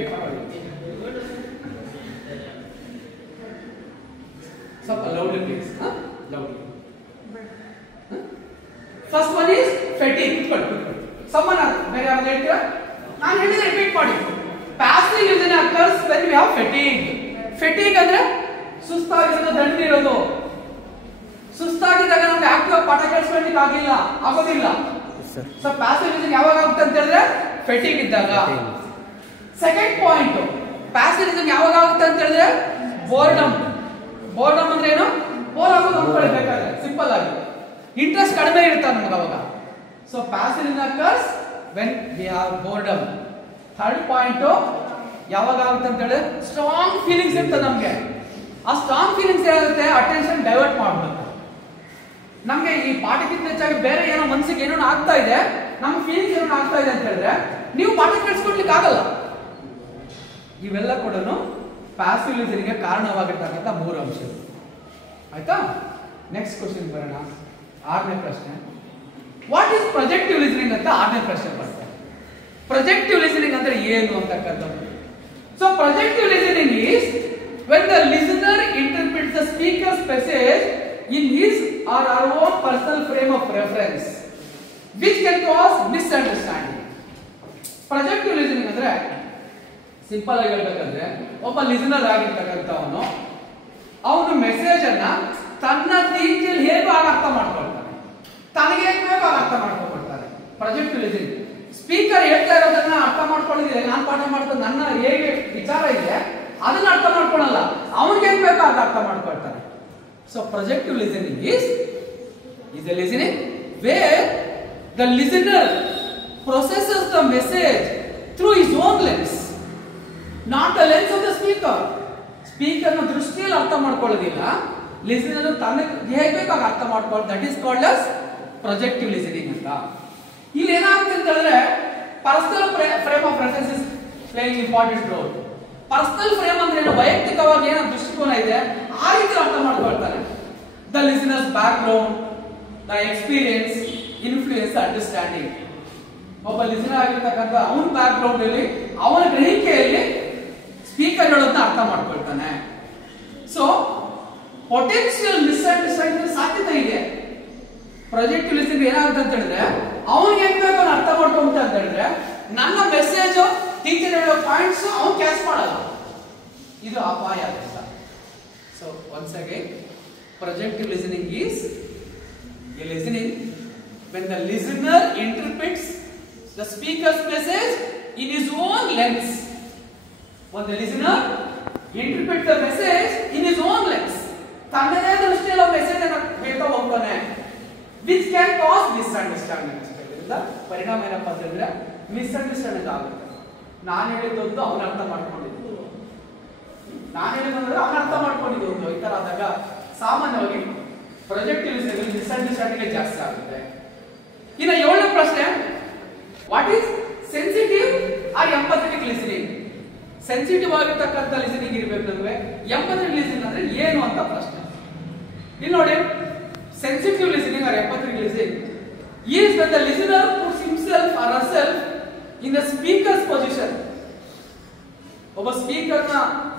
ಸ್ವಲ್ಪ loudly please. Loudly. First one is fatigue. Someone ಬೇರೆ ಯಾರು ಹೇಳ್ತೀರಾ? ನಾನು ಹೇಳಿದ್ರೆ ರಿಪೀಟ್ ಮಾಡಿ. Passive listening occurs when we have ಫೆಟಿಗ್. ಫೆಟಿಗ್ ಅಂದ್ರೆ ಸುಸ್ತಾಗಿರೋದು, ದಂಡಿರೋದು. ಸುಸ್ತಾಗಿದ್ದಾಗ ನಮ್ಗೆ ಆಕ್ಟಿವ್ ಪಾಠ ಕೇಳಿಸ್ಕೊಳ್ಳಿಕ್ಕೆ ಆಗೋದಿಲ್ಲ. ಸೊ ಪ್ಯಾಸಿವ್ ಲಿಸನಿಂಗ್ ಯಾವಾಗ ಆಗುತ್ತೆ ಅಂತ ಹೇಳಿದ್ರೆ ಫೆಟಿಗ್ ಇದ್ದಾಗ. ಸೆಕೆಂಡ್ ಪಾಯಿಂಟ್, ಪ್ಯಾಸಿವ್ ಲಿಸನಿಂಗ್ ಯಾವಾಗ ಆಗುತ್ತೆ ಅಂತ ಹೇಳಿದ್ರೆ ಬೋರ್ಡಮ್. ಬೋರ್ಡಮ್ ಅಂದ್ರೆ ಏನು? ಬೋರ್ ಆಗೋದು ಅಂದ್ಕೊಳ್ಬೇಕಾದ್ರೆ ಸಿಂಪಲ್ ಆಗಿ ಇಂಟ್ರೆಸ್ಟ್ ಕಡಿಮೆ ಇರುತ್ತೆ ನಮ್ಗೆ ಅವಾಗ. So passive listening occurs when we have boredom. Third point, ಯಾವಾಗ ಆಗುತ್ತೆ ಅಂತ ಹೇಳಿದ್ರೆ ಸ್ಟ್ರಾಂಗ್ ಫೀಲಿಂಗ್ಸ್ ಇರ್ತದೆ ನಮ್ಗೆ. ಆ ಸ್ಟ್ರಾಂಗ್ ಫೀಲಿಂಗ್ಸ್ ಏನಾಗುತ್ತೆ? ಅಟೆನ್ಷನ್ ಡೈವರ್ಟ್ ಮಾಡ್ಬಿಡುತ್ತೆ. ನಮ್ಗೆ ಈ ಪಾಠಕ್ಕಿಂತ ಹೆಚ್ಚಾಗಿ ಬೇರೆ ಏನೋ ಮನಸ್ಸಿಗೆ ಏನೋ ಆಗ್ತಾ ಇದೆ, ನಮ್ಮ ಫೀಲಿಂಗ್ಸ್ ಏನೋ ಆಗ್ತಾ ಇದೆ ಅಂತ ಹೇಳಿದ್ರೆ ನೀವು ಪಾಠ ಕೇಳಿಸ್ಕೊಳ್ಲಿಕ್ಕೆ ಆಗಲ್ಲ. ಇವೆಲ್ಲ ಕೂಡ ಪ್ಯಾಸಿವ್ ಲಿಸನಿಂಗ್ ಗೆ ಕಾರಣವಾಗಿರ್ತಕ್ಕಂಥ ಮೂರು ಅಂಶಗಳು. ಆಯ್ತಾ? ನೆಕ್ಸ್ಟ್ ಕ್ವಶನ್ ಬರೋಣ. ಆರನೇ ಪ್ರಶ್ನೆ, ವಾಟ್ ಈಸ್ ಪ್ರೊಜೆಕ್ಟಿವ್ ಲಿಸನಿಂಗ್ ಅಂತ ಆರನೇ ಪ್ರಶ್ನೆ ಬರ್ತದೆ. ಪ್ರೊಜೆಕ್ಟಿವ್ ಲಿಸನಿಂಗ್ ಅಂದ್ರೆ ಏನು ಅಂತಕ್ಕಂಥದ್ದು. So projective listening is when the listener interprets the speaker's message in his or her own personal frame of reference. which can cause misunderstanding. Projective listening ಅಂದ್ರೆ ಸಿಂಪಲ್ ಆಗಿ ಹೇಳ್ಬೇಕಂದ್ರೆ ಒಬ್ಬ ಲಿಸನರ್ ಆಗಿರ್ತಕ್ಕಂಥವನು ಅವನು ಮೆಸೇಜ್ ಅನ್ನ ತನ್ನ ರೀತಿಯಲ್ಲಿ ಹೇಗೋ ಅರ್ಥ ಮಾಡ್ಕೊಳ್ತಾನೆ, ತನಗೆ ಹೇಗೆ ಬೇಕೋ ಅರ್ಥ ಮಾಡ್ಕೊಳ್ತಾನೆ. ಪ್ರಾಜೆಕ್ಟಿವ್ ಲಿಸನಿಂಗ್ ಸ್ಪೀಕರ್ ಹೇಳ್ತಾ ಇರೋದನ್ನ ಅರ್ಥ ಮಾಡ್ಕೊಳ್ಳೋದಿಲ್ಲ, ನಾನು ಪಾಠ ಮಾಡ್ತಾ ನನ್ನ ಹೇಗೆ ವಿಚಾರ ಇದೆ ಅದನ್ನ ಅರ್ಥ ಮಾಡ್ಕೊಳ್ಳಲ್ಲ, ಅವನಿಗೆ ಹೇಗೆ ಬೇಕೋ ಅದು ಅರ್ಥ ಮಾಡ್ಕೊಳ್ತಾನೆ. So projective listening is a listening where the listener processes the message through his own lens, not the lens of the speaker. Speaker ನ ದೃಷ್ಟಿಯಲ್ಲಿ ಅರ್ಥ ಮಾಡ್ಕೊಳ್ಳೋದಿಲ್ಲ, ಲಿಸನರ್ ತನಗೆ ಹೇಗೆ ಬೇಕಾಗ ಅರ್ಥ ಮಾಡ್ಕೊಳ್ಳೋದು. That is called as projective listening ಅಂತ. ಇಲ್ಲಿ ಏನಾಗುತ್ತೆ ಅಂತ ಹೇಳಿದ್ರೆ personal frame of reference is playing important role. Personal frame ಅಂದ್ರೆ ಏನು, ವೈಯಕ್ತಿಕವಾಗಿ ಏನೋ ದೃಷ್ಟಿಕೋನ ಇದೆ ಆ ರೀತಿ ಅರ್ಥ ಮಾಡ್ಕೊಳ್ತಾನೆ. The listener's background, the experience influence understanding. ಒಬ್ಬ ಲಿಸನರ್ ಆಗಿರ್ತಕ್ಕಂಥ ಅವನ ಬ್ಯಾಕ್ ಗ್ರೌಂಡ್ ಅಲ್ಲಿ ಅವನ ಗ್ರಹಿಕೆಯಲ್ಲಿ ಸ್ಪೀಕರ್ ಹೇಳೋದನ್ನ ಅರ್ಥ ಮಾಡ್ಕೊಳ್ತಾನೆ. ಸೊ ಪೊಟೆನ್ಶಿಯಲ್ ಮಿಸ್ಅಂಡರ್ಸ್ಟ್ಯಾಂಡಿಂಗ್ ಸಾಧ್ಯತೆ ಇದೆ. ಪ್ರಾಜೆಕ್ಟಿವ್ ಲಿಸನಿಂಗ್ ಏನಾಗುತ್ತೆ ಅಂತ ಹೇಳಿದ್ರೆ ಅವನಿಗೆ ಹೆಂಗ್ ಬೇಕು ಅರ್ಥ ಮಾಡ್ಕೊಂತ ಅಂತ ಹೇಳಿದ್ರೆ ನನ್ನ ಮೆಸೇಜ್ ಟೀಚರ್ ಹೇಳೋ ಪಾಯಿಂಟ್ಸ್ ಅವ್ನು ಕ್ಯಾಚ್ ಮಾಡಲ್ಲ, ಇದು ಅಪಾಯ ಅಂತ. So once again projective listening is a listening when the listener interprets the speaker's message in his own lens. When the listener interprets the message in his own lens, ತನ್ನದೇ ದೃಷ್ಟಿಯಲ್ಲಿ message ಅನ್ನು ಹೇಳ್ತಾ ಹೋಗ್ತಾನೆ, which can cause misunderstanding. ಇದರಿಂದ ಪರಿಣಾಮ ಏನಪ್ಪಾ ಅಂತಂದ್ರೆ misunderstanding ಆಗುತ್ತೆ. ನಾನು ಹೇಳಿದ್ದೊಂದು ಅವನ ಅರ್ಥ ಮಾಡ್ಕೊಂಡಿದ್ದು, ನಾನು ಹೇಳಿದ್ರೆ ಅವನ ಅರ್ಥ ಮಾಡ್ಕೊಂಡಿದ್ದು ಈ ತರ ಆದಾಗ ಸಾಮಾನ್ಯವಾಗಿ ಪ್ರಾಜೆಕ್ಟಿವ್ ಲಿಸನಿಂಗ್ ಮಿಸ್ಅಂಡರ್ಸ್ಟ್ಯಾಂಡಿಂಗ್ ಜಾಸ್ತಿ ಆಗುತ್ತೆ. ಇನ್ನು 7ನೇ ಪ್ರಶ್ನೆ, what is sensitive or empathetic listening? Sensitive ಆಗಿರ್ತಕ್ಕಂಥ ಲಿಸನಿಂಗ್ ಇರಬೇಕು ನಮಗೆ, ಎಂಪಥೆಟಿಕ್ ಲಿಸನಿಂಗ್ ಅಂದ್ರೆ ಏನು ಅಂತ ಪ್ರಶ್ನೆ. ಇಲ್ಲಿ ನೋಡಿ, sensitive listening or empathetic listening is when the listener puts himself or herself in the speaker's position. ಒಬ್ಬ ಸ್ಪೀಕರ್ ನ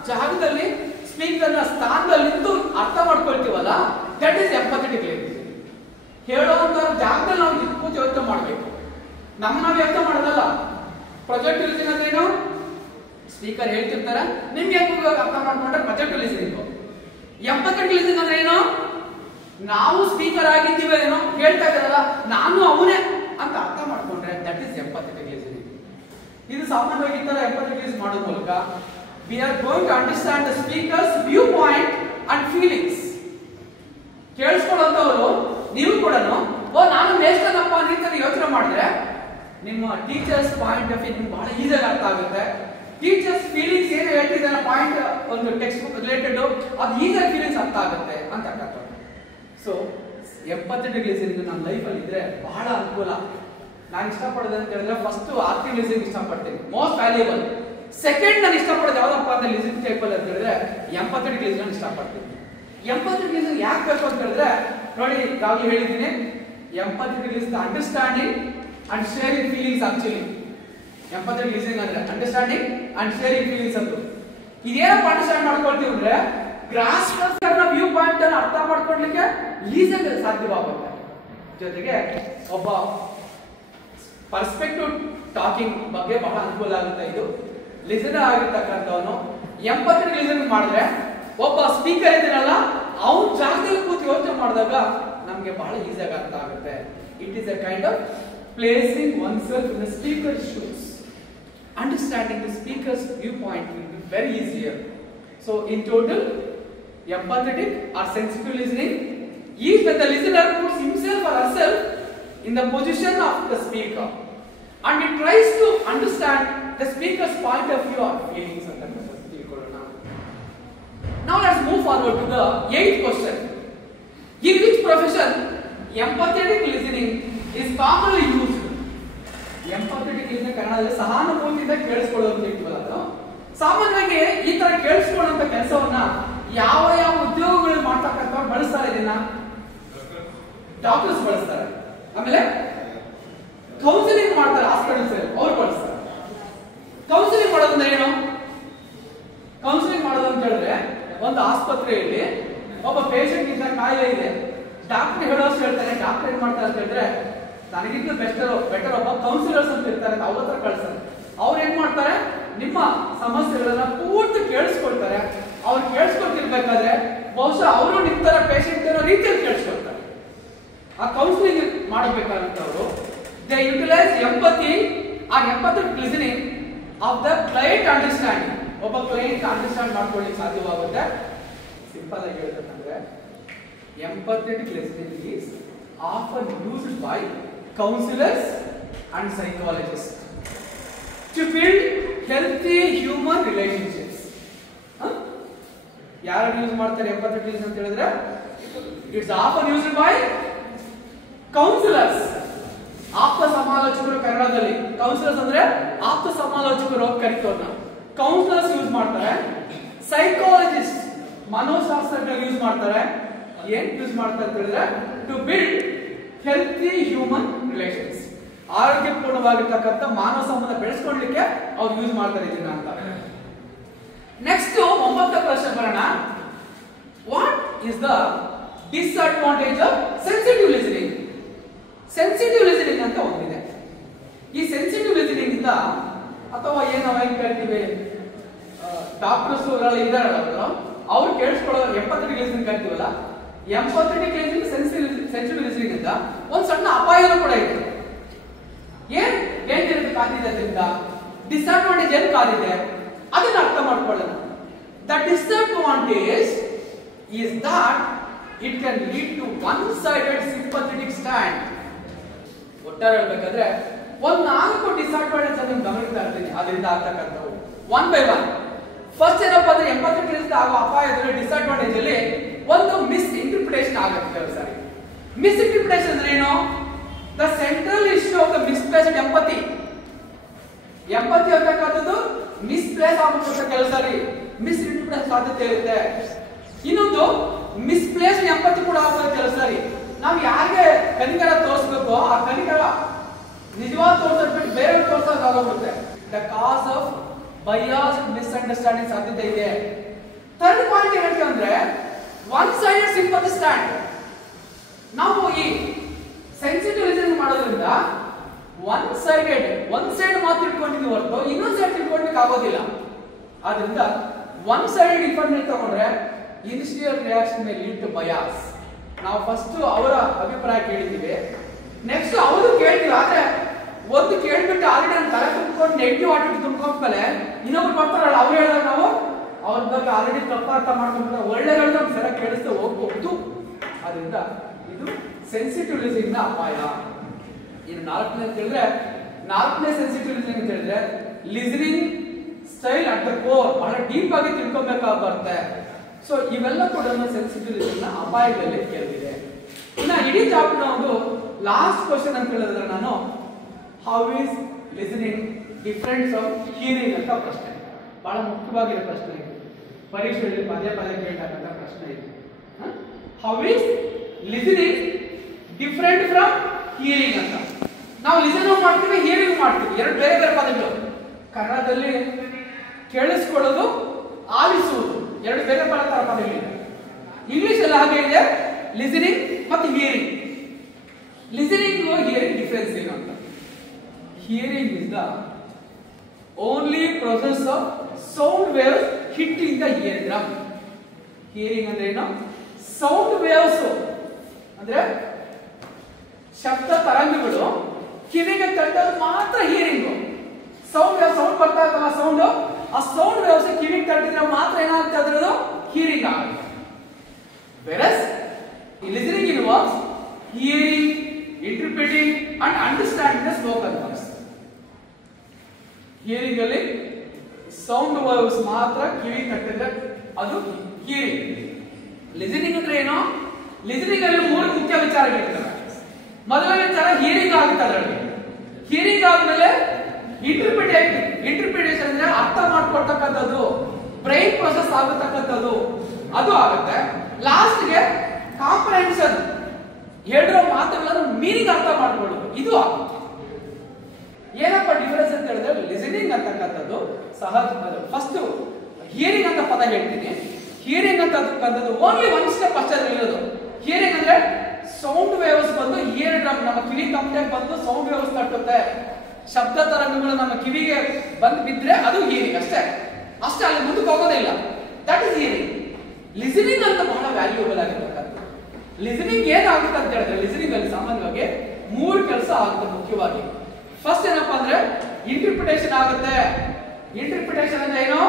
ಜಾಗದಲ್ಲಿ, ಸ್ಪೀಕರ್ ನ ಸ್ಥಾನದಲ್ಲಿ ನಿಂತು ಅರ್ಥ ಮಾಡ್ಕೊಳ್ತೀವಲ್ಲ, ದಟ್ ಈಸ್ ಎಂಪಥೆಟಿಕ್ ಲಿಸನಿಂಗ್. ಹೇಳುವಂತ ಜಾಗದಲ್ಲಿ ನಾವು ಕೂತು ಯೋಚನೆ ಮಾಡಬೇಕು, ನಾವು ಯೋಚನೆ ಮಾಡೋದಲ್ಲ. ಪ್ರಾಜೆಕ್ಟಿವ್ ಲಿಸನಿಂಗ್ ಅಂದ್ರೆ ಏನು, ಸ್ಪೀಕರ್ ಹೇಳ್ತಿರ್ತಾರೆ ನಿಮ್ಗೆ ಅರ್ಥ ಮಾಡ್ಕೊಂಡ್ರೆ ಪ್ರಾಜೆಕ್ಟಿವ್ ಲಿಸನಿಂಗ್. ಎಂಪಥೆಟಿಕ್ ಲಿಸನಿಂಗ್ ಅಂದ್ರೆ ಏನು, ನಾವು ಸ್ಪೀಕರ್ ಆಗಿದ್ದೀವಿ ಏನೋ ಹೇಳ್ತಾ ಇದ್ದಾರಲ್ಲ ನಾನು ಅವನೇ ಅಂತ ಅರ್ಥ ಮಾಡ್ಕೊಂಡ್ರೆ ದಟ್ ಈಸ್ ಎಂಪಥೆಟಿಕ್ ಲಿಸನಿಂಗ್. ಇದು ಸಾಮಾನ್ಯವಾಗಿ ಈ ತರ ಎಂಪಥೆಟಿಕ್ ಲಿಸನ್ ಮಾಡೋದ್ರ ಮೂಲಕ we are going to understand the speaker's viewpoint and feelings. ಕೇಳಿಸ್ಕೊಳ್ಳೋಂಥವ್ರು ನೀವು ಕೂಡ ನಾನು ಮೇಷ್ಟನಪ್ಪ ಅಂತ ಯೋಚನೆ ಮಾಡಿದ್ರೆ ನಿಮ್ಮ ಟೀಚರ್ಸ್ ಪಾಯಿಂಟ್ ಆಫ್ ವ್ಯೂ ನಿಮ್ಗೆ ಬಹಳ ಈಸಿಯಾಗಿ ಅರ್ಥ ಆಗುತ್ತೆ. ಟೀಚರ್ಸ್ ಫೀಲಿಂಗ್ಸ್ ಏನು ಹೇಳ್ತಿದ್ದಾರೆ ಪಾಯಿಂಟ್ ಒಂದು ಟೆಕ್ಸ್ಟ್ ಬುಕ್ ರಿಲೇಟೆಡ್ ಅದು ಈಸಿಯಾಗಿ ಫೀಲಿಂಗ್ಸ್ ಅರ್ಥ ಆಗುತ್ತೆ ಅಂತ ಅರ್ಥ. ಸೊ ಎಂಪಥೆಟಿಕ್ ಲಿಸನಿಂಗ್ ನಮ್ಮ ಲೈಫಲ್ಲಿ ಇದ್ರೆ ಬಹಳ ಅನುಕೂಲ. ನಾನು ಇಷ್ಟಪಡೋದು ಅಂತ ಹೇಳಿದ್ರೆ ಫಸ್ಟ್ ಆಕ್ಟಿವ್ ಲಿಸನಿಂಗ್ ಇಷ್ಟಪಡ್ತೀನಿ, ಮೋಸ್ಟ್ ವ್ಯಾಲ್ಯೂಬಲ್. ಸೆಕೆಂಡ್ ನಾನು ಇಷ್ಟಪಡೋದು ಯಾವ್ದಪ್ಪ ಅಂತ ಲಿಸನಿಂಗ್ ಟೈಪಲ್ಲಿ ಅಂತ ಹೇಳಿದ್ರೆ ಎಂಪಥೆಟಿಕ್ ಲಿಸನಿಂಗ್ ಇಷ್ಟಪಡ್ತೀನಿ. ಎಂಪಥೆಟಿಕ್ ಲಿಸನಿಂಗ್ ಯಾಕೆ ಬೇಕು ಅಂತ ಹೇಳಿದ್ರೆ ನೋಡಿ, ಈಗಾಗಲೇ ಹೇಳಿದ್ದೀನಿ, empathetic listening understanding and sharing feelings. Actually empathetic listening ಅಂದ್ರೆ ಅಂಡರ್ಸ್ಟ್ಯಾಂಡಿಂಗ್ ಅಂಡ್ ಶೇರಿಂಗ್ ಫೀಲಿಂಗ್ಸ್ ಅಂತ. ಇದೇನಪ್ಪ ಅಂಡರ್ಸ್ಟ್ಯಾಂಡ್ ಮಾಡ್ಕೊಳ್ತೀವಿ ಅಂದ್ರೆ ಗ್ರಾಸ್ಪರ್ನ ವ್ಯೂ ಪಾಯಿಂಟ್ ಅನ್ನು ಅರ್ಥ ಮಾಡ್ಕೊಳ್ಳಿಕ್ಕೆ ಈಸಿಯಾಗಿ ಸಾಧ್ಯವಾಗುತ್ತೆ. ಜೊತೆಗೆ ಒಬ್ಬ ಪರ್ಸ್ಪೆಕ್ಟಿವ್ ಟಾಕಿಂಗ್ ಬಗ್ಗೆ ಬಹಳ ಅನುಕೂಲ ಆಗುತ್ತೆ. ಇದು ಲಿಸನರ್ ಆಗಿರ್ತಕ್ಕಂಥವನು ಎಂಪಥೆಟಿಕ್ ಲಿಸನಿಂಗ್ ಮಾಡಿದ್ರೆ ಒಬ್ಬ ಸ್ಪೀಕರ್ ಇದ್ದೀರಲ್ಲ ಅವ್ನ ಜಾಗದಲ್ಲಿ ಕೂತು ಯೋಚನೆ ಮಾಡಿದಾಗ ನಮ್ಗೆ ಬಹಳ ಈಸಿಯಾಗಿ ಅರ್ಥ ಆಗುತ್ತೆ. It is A kind of placing oneself in the speaker's shoes. Understanding the speaker's viewpoint will be very easier. So in total, empathetic or sensitive listening is when the listener puts himself or herself in the position of the speaker and he tries to understand the speaker's point of view or feelings. Now let's move forward to the 8th question. In which profession empathetic listening is commonly used? Empathetic listening ಕನ್ನಡದಲ್ಲಿ ಸಹಾನುಭೂತಿಯಿಂದ ಕೇಳಿಸ್ಕೊಳ್ಳೋದು ಅಂತ ಹೇಳ್ತೀವಲ್ಲ, ಅದು ಸಾಮಾನ್ಯವಾಗಿ ಈ ತರ ಕೇಳಿಸ್ಕೊಳ್ಳುವಂತ ಕೆಲಸವನ್ನ ಯಾವ ಯಾವ ಉದ್ಯೋಗಗಳು ಮಾಡ್ತಕ್ಕಂಥವ್ರು ಬಳಸ್ತಾರೆ. ಇದನ್ನ ಡಾಕ್ಟರ್ಸ್ ಬಳಸ್ತಾರೆ, ಆಮೇಲೆ ಕೌನ್ಸಿಲಿಂಗ್ ಮಾಡ್ತಾರೆ ಹಾಸ್ಪಿಟಲ್ಸ್ ಅವ್ರು ಬಳಸ್ತಾರೆ. ಕೌನ್ಸಿಲಿಂಗ್ ಮಾಡೋದ್ರಿಂದ ಏನು, ಕೌನ್ಸಿಲಿಂಗ್ ಮಾಡೋದು ಅಂತ ಹೇಳಿದ್ರೆ ಒಂದು ಆಸ್ಪತ್ರೆಯಲ್ಲಿ ಒಬ್ಬ ಪೇಷಂಟ್ ಇಂದ ಕಾಯಿಲೆ ಇದೆ, ಡಾಕ್ಟರ್ ಹೇಳೋಷ್ಟು ಹೇಳ್ತಾರೆ. ಡಾಕ್ಟರ್ ಏನ್ ಮಾಡ್ತಾರೆ ಅಂತ ಹೇಳಿದ್ರೆ ನನಗಿಂತ ಬೆಟರ್ ಒಬ್ಬ ಕೌನ್ಸಿಲರ್ಸ್ ಅಂತ ಇರ್ತಾರೆ, ಅವ್ರ ಹತ್ರ ಕಳ್ಸ್ತಾರೆ. ಅವ್ರು ಏನ್ ಮಾಡ್ತಾರೆ, ನಿಮ್ಮ ಸಮಸ್ಯೆಗಳನ್ನ ಪೂರ್ತಿ ಕೇಳಿಸ್ಕೊಳ್ತಾರೆ. ಅವ್ರು ಕೇಳಿಸ್ಕೊಳ್ತಿರ್ಬೇಕಾದ್ರೆ ಬಹುಶಃ ಅವರು ನಿಮ್ಮ ತರ ಪೇಷಂಟ್ ಅನ್ನೋ ರೀತಿಯಲ್ಲಿ ಕೇಳಿಸ್ಕೊಳ್ತಾರೆ. ಆ ಕೌನ್ಸಿಲಿಂಗ್ ಮಾಡಬೇಕಾದಂತವ್ರು they utilise empathy or empathetic listening of the client understanding. ಒಬ್ಬ ಕ್ಲೈಂಟ್ ಅಂಡರ್ಸ್ಟ್ಯಾಂಡ್ ಮಾಡ್ಕೊಳ್ಳಿಕ್ಕೆ ಸಾಧ್ಯವಾಗುತ್ತೆ. ಸಿಂಪಲ್ ಆಗಿ ಹೇಳ್ಬೇಕಂದ್ರೆ empathetic listening is often used by counsellors and psychologist to build healthy human relationships. ಯಾರು ಯೂಸ್ ಮಾಡ್ತಾರೆ ಎಂಪಥೆಟಿಕ್ ಲಿಸನಿಂಗ್ ಅಂತ ಹೇಳಿದ್ರೆ it's often used by counsellors, ಆಪ್ತ ಸಮಾಲೋಚಕರು. ಕನ್ನಡದಲ್ಲಿ ಕೌನ್ಸಿಲರ್ಸ್ ಅಂದ್ರೆ ಆಪ್ತ ಸಮಾಲೋಚಕರು ಅಂತ ಕರಿತೀವಿ ನಾವು. ಕೌನ್ಸಿಲರ್ಸ್ ಯೂಸ್ ಮಾಡ್ತಾರೆ, ಸೈಕಾಲಜಿಸ್ಟ್ ಮನೋಶಾಸ್ತ್ರಜ್ಞರು ಯೂಸ್ ಮಾಡ್ತಾರೆ. ಏನ್ ಯೂಸ್ ಮಾಡ್ತಾರೆ ಅಂತ ಹೇಳಿದ್ರೆ to build healthy human relations, ಆರೋಗ್ಯಪೂರ್ಣವಾಗಿರ್ತಕ್ಕಂಥ ಮಾನವ ಸಂಬಂಧ ಬೆಳೆಸ್ಕೊಳ್ಳಲಿಕ್ಕೆ ಅವ್ರು ಯೂಸ್ ಮಾಡ್ತಾರೆ ಇದನ್ನ ಅಂತ. ನೆಕ್ಸ್ಟ್ 9ನೇ ಪ್ರಶ್ನೆ ಬರೋಣ. What is the disadvantage of sensitive listening? Sensitive listening ಅಂತ ಒಂದಿದೆ. ಈ ಸೆನ್ಸಿಟಿವ್ ಲಿಸನಿಂಗ್ ಇಂದ ಅಥವಾ ಏನ್ ನಾವೇನ್ ಕೇಳ್ತೀವಿ, ಡಾಕ್ಟರ್ಸ್ ಇದಾರಲ್ಲ ಅವ್ರು ಕೇಳಿಸ್ಕೊಳ್ಳೋ ಎಂಪಥೆಟಿಕ್ ಲಿಸನಿಂಗ್ ಕರಿತೀವಲ್ಲ, ಎಂಪಥೆಟಿಕ್ ಲಿಸನಿಂಗ್ ಸೆನ್ಸಿಟಿವ್ ಲಿಸನಿಂಗ್ ಇಂದ ಒಂದ್ ಸಣ್ಣ ಅಪಾಯನೂ ಕೂಡ ಇದೆ. ಏನ್ ಏನಿರುತ್ತೆ ಕಾದಿದೆ, ಅದರಿಂದ ಡಿಸ್ಅಡ್ವಾಂಟೇಜ್ ಏನು ಕಾದಿದೆ ಅದನ್ನ ಅರ್ಥ ಮಾಡ್ಕೊಳ್ಳೋಣ. The disadvantage is that it can lead to one-sided sympathetic stand. ಒಟ್ಟಾರೆ ಹೇಳ್ಬೇಕಾದ್ರೆ ಒಂದ್ 4 ಡಿಸ್ಅಡ್ವಾಂಟೇಜ್ ಅನ್ನು ಗಮನಿಸ್ತಾ ಇರ್ತೀನಿ, ಅದರಿಂದ ಆಗ್ತಕ್ಕಂಥವು ಒನ್ ಬೈ ಒನ್. ಫಸ್ಟ್ ಏನಪ್ಪಾ ಅಂದ್ರೆ ಎಂಪಥೆಟಿಕ್ ಲಿಸನಿಂಗ್ ಆಗೋ ಅಪಾಯದಲ್ಲಿ ಡಿಸ್ಅಡ್ವಾಂಟೇಜ್ ಅಲ್ಲಿ ಒಂದು ಮಿಸ್ ಇಂಟರ್ಪ್ರಿಟೇಷನ್ ಆಗುತ್ತೆ ಕೆಲವು ಸಾರಿ. ಮಿಸ್ ಇಂಟರ್ಪ್ರಿಟೇಷನ್ ಅಂದ್ರೆ ಏನು? The central issue of the misplaced empathy. Empathy ಅಂತಕ್ಕಂಥದ್ದು ಮಿಸ್ಪ್ಲೇಸ್ ಆಗುತ್ತೆ ಕೆಲವು ಸಾರಿ, ಮಿಸ್ ಇಂಟರ್ಪ್ರಿಟೇಷನ್ ಸಾಧ್ಯತೆ ಇರುತ್ತೆ. ಇನ್ನೊಂದು ಮಿಸ್ಪ್ಲೇಸ್ ಎಂಪಥಿ ಕೂಡ ಆಗುತ್ತೆ ಕೆಲವು ಸಾರಿ. ನಾವು ಯಾರಿಗೆ ಕನಿಕರ ತೋರಿಸಬೇಕು ಆ ಕನಿಕರ ನಿಜವಾದ ತೋರಿಸ್ಬಿಟ್ಟು ಬೇರೆ ತೋರಿಸೋದಾಗುತ್ತೆ. The cause of bias misunderstanding ಸಾಧ್ಯತೆ ಇದೆ. ಥರ್ಡ್ ಪಾಯಿಂಟ್ ಏನಂತ ಅಂದ್ರೆ ಒನ್ ಸೈಡೆಡ್ ಸಿಂಪಥಿ ಸ್ಟ್ಯಾಂಡ್. ನಾವು ಈ ಸೆನ್ಸಿಟಿವ್ ಲಿಸನಿಂಗ್ ಮಾಡೋದ್ರಿಂದ ಒಂದ್ ಸೈಡ್ ಮಾತ್ರ ಇಟ್ಕೊಂಡಿದ್ದೀವಿ ಹೊರತು ಇನ್ನೊಂದ್ ಸೈಡ್ ತಿಳ್ಕೊಳ್ಲಿಕ್ಕೆ ಆಗೋದಿಲ್ಲ. ಆದ್ರಿಂದ ಒನ್ ಸೈಡೆಡ್ ಇನ್ಫಾರ್ಮೇಷನ್ ತಗೊಂಡ್ರೆ ಇನಿಷಿಯಲ್ ರಿಯಾಕ್ಷನ್ ಮೇಲೆ ಲೀಡ್ ಟು ಬಯಾಸ್. ನಾವು ಫಸ್ಟ್ ಅವರ ಅಭಿಪ್ರಾಯ ಕೇಳಿದ್ದೀವಿ, ನೆಕ್ಸ್ಟ್ ಅವರು ಕೇಳ್ತೀವಿ. ಆದ್ರೆ ಒಂದು ಕೇಳ್ಬಿಟ್ಟು ಆಲ್ರೆಡಿ ನಾನು ತಲೆ ತುಂಬ್ಕೊಂಡು ನೆಗೆಟಿವ್ ಆಟಿಟ್ಯೂಡ್ ತುಂಬ್ಕೊಂಡ್ಮೇಲೆ ಇನ್ನೊಬ್ರು ಬರ್ತಾರಲ್ಲ ಅವ್ರು ಹೇಳಿದಾಗ ನಾವು ಅವ್ರ ಬಗ್ಗೆ ಆಲ್ರೆಡಿ ತಪ್ಪ ಅರ್ಥ ಮಾಡ್ಕೊಂಡ್ರೆ ಒಳ್ಳೆಗಳು ನಮ್ಗೆ ಸರಿಯಾಗಿ ಕೇಳಿಸ್ತಾ ಹೋಗ್ಬಹುದು. ಆದ್ರಿಂದ ಇದು ಸೆನ್ಸಿಟಿವ್ ಲಿಸನಿಂಗ್ ಅಪಾಯ. ಇನ್ನು 4ನೇ ಅಂತ ಹೇಳಿದ್ರೆ 4ನೇ ಸೆನ್ಸಿಟಿವ್ ಲಿಸನಿಂಗ್ ಅಂತ ಹೇಳಿದ್ರೆ listening style at the core, ಬಹಳ ಡೀಪ್ ಆಗಿ ತಿಳ್ಕೊಬೇಕಾಗಿ ಬರುತ್ತೆ. ಸೊ ಇವೆಲ್ಲ ಕೂಡ ಸೆನ್ಸಿಟಿವ್ ಲಿಸನಿಂಗ್ ಅಪಾಯಗಳಲ್ಲಿ ಕೇಳಿದೆ. ಇನ್ನ ಇಡೀ ಚಾಪ್ಟರ್ ಒಂದು ಲಾಸ್ಟ್ ಕ್ವಶನ್ ಅಂತ ಹೇಳಿದ್ರೆ ನಾನು how is listening different from hearing ಅಂತ ಪ್ರಶ್ನೆ. ಬಹಳ ಮುಖ್ಯವಾಗಿರೋ ಪ್ರಶ್ನೆ ಇದು, ಪರೀಕ್ಷೆಯಲ್ಲಿ ಪದೇ ಕೇಳ್ತಕ್ಕಂಥ ಪ್ರಶ್ನೆ ಇದು. How is listening different from hearing ಅಂತ. ನಾವು ಲಿಸನ್ ಮಾಡ್ತೀವಿ, ಹಿಯರಿಂಗ್ ಮಾಡ್ತೀವಿ, ಎರಡು ಬೇರೆ ಬೇರೆ ಪದಗಳು. ಕನ್ನಡದಲ್ಲಿ ಕೇಳಿಸ್ಕೊಳ್ಳೋದು, ಆಲಿಸುವುದು ಎರಡು ಬೇರೆ ಬೇರೆ ತರ ಪದಗಳಿದೆ. ಇಂಗ್ಲಿಷ್ ಅಲ್ಲಿ ಹಾಗೆ ಇದೆ, ಲಿಸನಿಂಗ್ ಮತ್ತು ಹಿಯರಿಂಗ್. ಲಿಸನಿಂಗ್ ಹಿಯರಿಂಗ್ ಡಿಫರೆನ್ಸ್ ಏನು ಅಂತ? Hearing is the only process of sound waves hitting the year drum. Hearing ಅಂದ್ರೆ ಏನು? ಸೌಂಡ್ ವೇವ್ಸ್ ಅಂದ್ರೆ ಶಬ್ದ ತರಂಗಗಳು ಕಿವಿಗೆ ತಟ್ಟೋದು ಮಾತ್ರ ಹಿಯರಿಂಗ್. ಸೌಂಡ್ ಬರ್ತಾ ಇರ್ತಲ್ಲ ಸೌಂಡ್, ಆ ಸೌಂಡ್ ವೇವ್ಸ್ ಕಿವಿಗೆ ತಟ್ಟಿದ್ರೆ ಮಾತ್ರ ಏನಾಗುತ್ತೆ ಅದ್ರದ್ದು ಹಿಯರಿಂಗ್ ಆಗುತ್ತೆ. Virus listening involves hearing, interpreting and understanding the spoken words. Hearing ಅಲ್ಲಿ ಸೌಂಡ್ ವೇವ್ಸ್ ಮಾತ್ರ ಕಿವಿ ತಟ್ಟಿದ್ರೆ ಅದು ಹಿಯರಿಂಗ್. ಲಿಸನಿಂಗ್ ಅಂದ್ರೆ ಏನು? ಲಿಸನಿಂಗ್ ಅಲ್ಲಿ 3 ಮುಖ್ಯ ವಿಚಾರಗಳಿರ್ತವೆ. ಮೊದಲನೇ ವಿಚಾರ ಹಿಯರಿಂಗ್ ಆಗುತ್ತೆ, ಅದರಲ್ಲಿ ಹಿಯರಿಂಗ್ ಆದ್ಮೇಲೆ ಇಂಟರ್ಪ್ರಿಟೇಷನ್ ಅಂದ್ರೆ ಅರ್ಥ ಮಾಡ್ಕೊಳ್ತಕ್ಕಂಥದ್ದು, ಬ್ರೈನ್ ಪ್ರೊಸೆಸ್ ಆಗತಕ್ಕಂಥದ್ದು ಅದು ಆಗುತ್ತೆ. ಲಾಸ್ಟ್ಗೆ ಕಾಂಪ್ರಹೆನ್ಷನ್, ಹೇಳಿರೋ ಮಾತುಗಳನ್ನು ಮೀನಿಂಗ್ ಅರ್ಥ ಮಾಡ್ಕೊಳ್ಳೋದು ಇದು ಆಗುತ್ತೆ. ಏನಪ್ಪ ಡಿಫರೆನ್ಸ್ ಅಂತ ಹೇಳಿದ್ರೆ ಲಿಸನಿಂಗ್ ಅಂತಕ್ಕಂಥದ್ದು ಸಹಜ. ಫಸ್ಟ್ ಹಿಯರಿಂಗ್ ಅಂತ ಪದ ಹೇಳ್ತೀನಿ. ಹಿಯರಿಂಗ್ ಅಂತಕ್ಕಂಥದ್ದು ಓನ್ಲಿ ಒನ್ ಸ್ಟೆಪ್ ಅಷ್ಟೇ ಇರೋದು. ಹಿಯರಿಂಗ್ ಅಂದ್ರೆ ಸೌಂಡ್ ವೇವ್ಸ್ ಬಂದು ಇಯರ್ ಡ್ರಮ್ ನಮ್ಮ ಕಿವಿ ಕಂಪ್ನಿಗೆ ಬಂದು ಸೌಂಡ್ ವೇವ್ಸ್ ತಟ್ಟುತ್ತೆ. ಶಬ್ದ ತರಂಗಗಳು ನಮ್ಮ ಕಿವಿಗೆ ಬಂದು ಬಿದ್ರೆ ಅದು ಹಿಯರಿಂಗ್ ಅಷ್ಟೇ ಅಲ್ಲಿ ಮುಂದಕ್ಕೆ ಹೋಗೋದಿಲ್ಲ. That is hearing. ಲಿಸನಿಂಗ್ ಅಂತ ಬಹಳ ವ್ಯಾಲ್ಯೂಬಲ್ ಆಗಿರ್ತಕ್ಕಂಥ. ಲಿಸನಿಂಗ್ ಏನಾಗುತ್ತೆ ಅಂತ ಹೇಳಿದ್ರೆ ಲಿಸನಿಂಗ್ ಅಲ್ಲಿ ಸಾಮಾನ್ಯವಾಗಿ 3 ಕೆಲಸ ಆಗುತ್ತೆ ಮುಖ್ಯವಾಗಿ. ಫಸ್ಟ್ ಏನಪ್ಪಾ ಅಂದ್ರೆ ಇಂಟರ್ಪ್ರಿಟೇಷನ್ ಆಗುತ್ತೆ. ಇಂಟರ್ಪ್ರಿಟೇಷನ್ ಅಂದ್ರೆ ಏನು?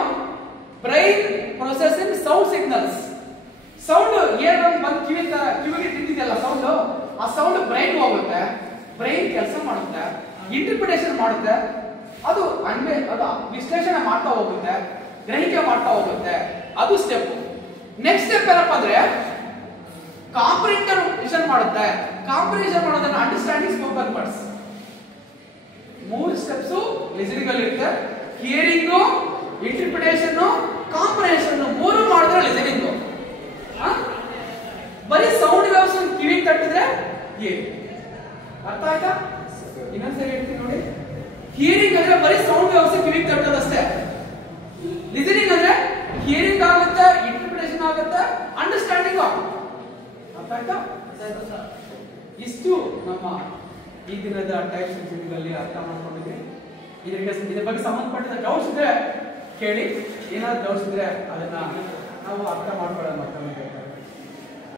Brain processing sound signals. Sound ಏನು ಬಂದು ಕಿವಿಗೆ ತಿಂದಿದೆಯಲ್ಲ ಸೌಂಡ್, ಆ ಸೌಂಡ್ ಬ್ರೈನ್ ಹೋಗುತ್ತೆ, ಬ್ರೈನ್ ಕೆಲಸ ಮಾಡುತ್ತೆ, ಇಂಟರ್ಪ್ರಿಟೇಷನ್ ಮಾಡುತ್ತೆ, ಅದು ವಿಶ್ಲೇಷಣೆ ಮಾಡ್ತಾ ಹೋಗುತ್ತೆ, ಗ್ರಹಿಕೆ ಮಾಡ್ತಾ ಹೋಗುತ್ತೆ. ಅದು ಸ್ಟೆಪ್. ನೆಕ್ಸ್ಟ್ ಸ್ಟೆಪ್ ಏನಪ್ಪಾ ಅಂದ್ರೆ ಕಾಂಪ್ರಿಹೆನ್ಷನ್ ಮಾಡುತ್ತೆ. ಕಾಂಪ್ರಿಹೆನ್ಷನ್ ಮಾಡೋದನ್ನ understanding spoken words. 3 steps listening ಅಲ್ಲಿ ಇರುತ್ತೆ. ಹಿಯರಿಂಗ್, ಇಂಟರ್ಪ್ರಿಟೇಷನ್, ಕಾಂಪ್ರಿಹೆನ್ಷನ್ 3 ಮಾಡಿದ್ರೆ ಲಿಸನಿಂಗ್. ಬರೀ ಸೌಂಡ್ ವೇವ್ಸ್ ಕಿವಿಗೆ ತಟ್ಟಿದ್ರೆ ಹಿಯರಿಂಗ್. ಅರ್ಥ ಆಯ್ತಾ? ಇನ್ನೊಂದ್ಸರಿ ಹೇಳ್ತೀನಿ ನೋಡಿ. ಹಿಯರಿಂಗ್ ಅಂದ್ರೆ ಬರೀ ಸೌಂಡ್ ವೇವ್ಸ್ ಕಿವಿಗೆ ತಟ್ಟೋದಷ್ಟೇ. ಲಿಸನಿಂಗ್ ಅಂದ್ರೆ ಹಿಯರಿಂಗ್ ಆಗುತ್ತೆ, ಇಂಟರ್ಪ್ರಿಟೇಷನ್ ಆಗುತ್ತೆ, ಅಂಡರ್ಸ್ಟ್ಯಾಂಡಿಂಗ್ ಆಗುತ್ತೆ. ಅರ್ಥ ಆಯ್ತಾ? ಇಷ್ಟು ನಮ್ಮ ಈ ದಿನದ ಟೈಪ್ಸ್ ಲಿಸನಿಂಗ್ ಅಲ್ಲಿ ಅರ್ಥ ಮಾಡ್ಕೊಂಡಿದ್ವಿ. ಇದ್ರ ಬಗ್ಗೆ ಸಂಬಂಧಪಟ್ಟ ಡೌಟ್ಸ್ ಇದ್ರೆ ಕೇಳಿ. ಏನಾದ್ರು ಡೌಟ್ಸ್ ಇದ್ರೆ ಅದನ್ನ ನಾವು ಅರ್ಥ ಮಾಡ್ಕೊಳ್ಳೋಣ.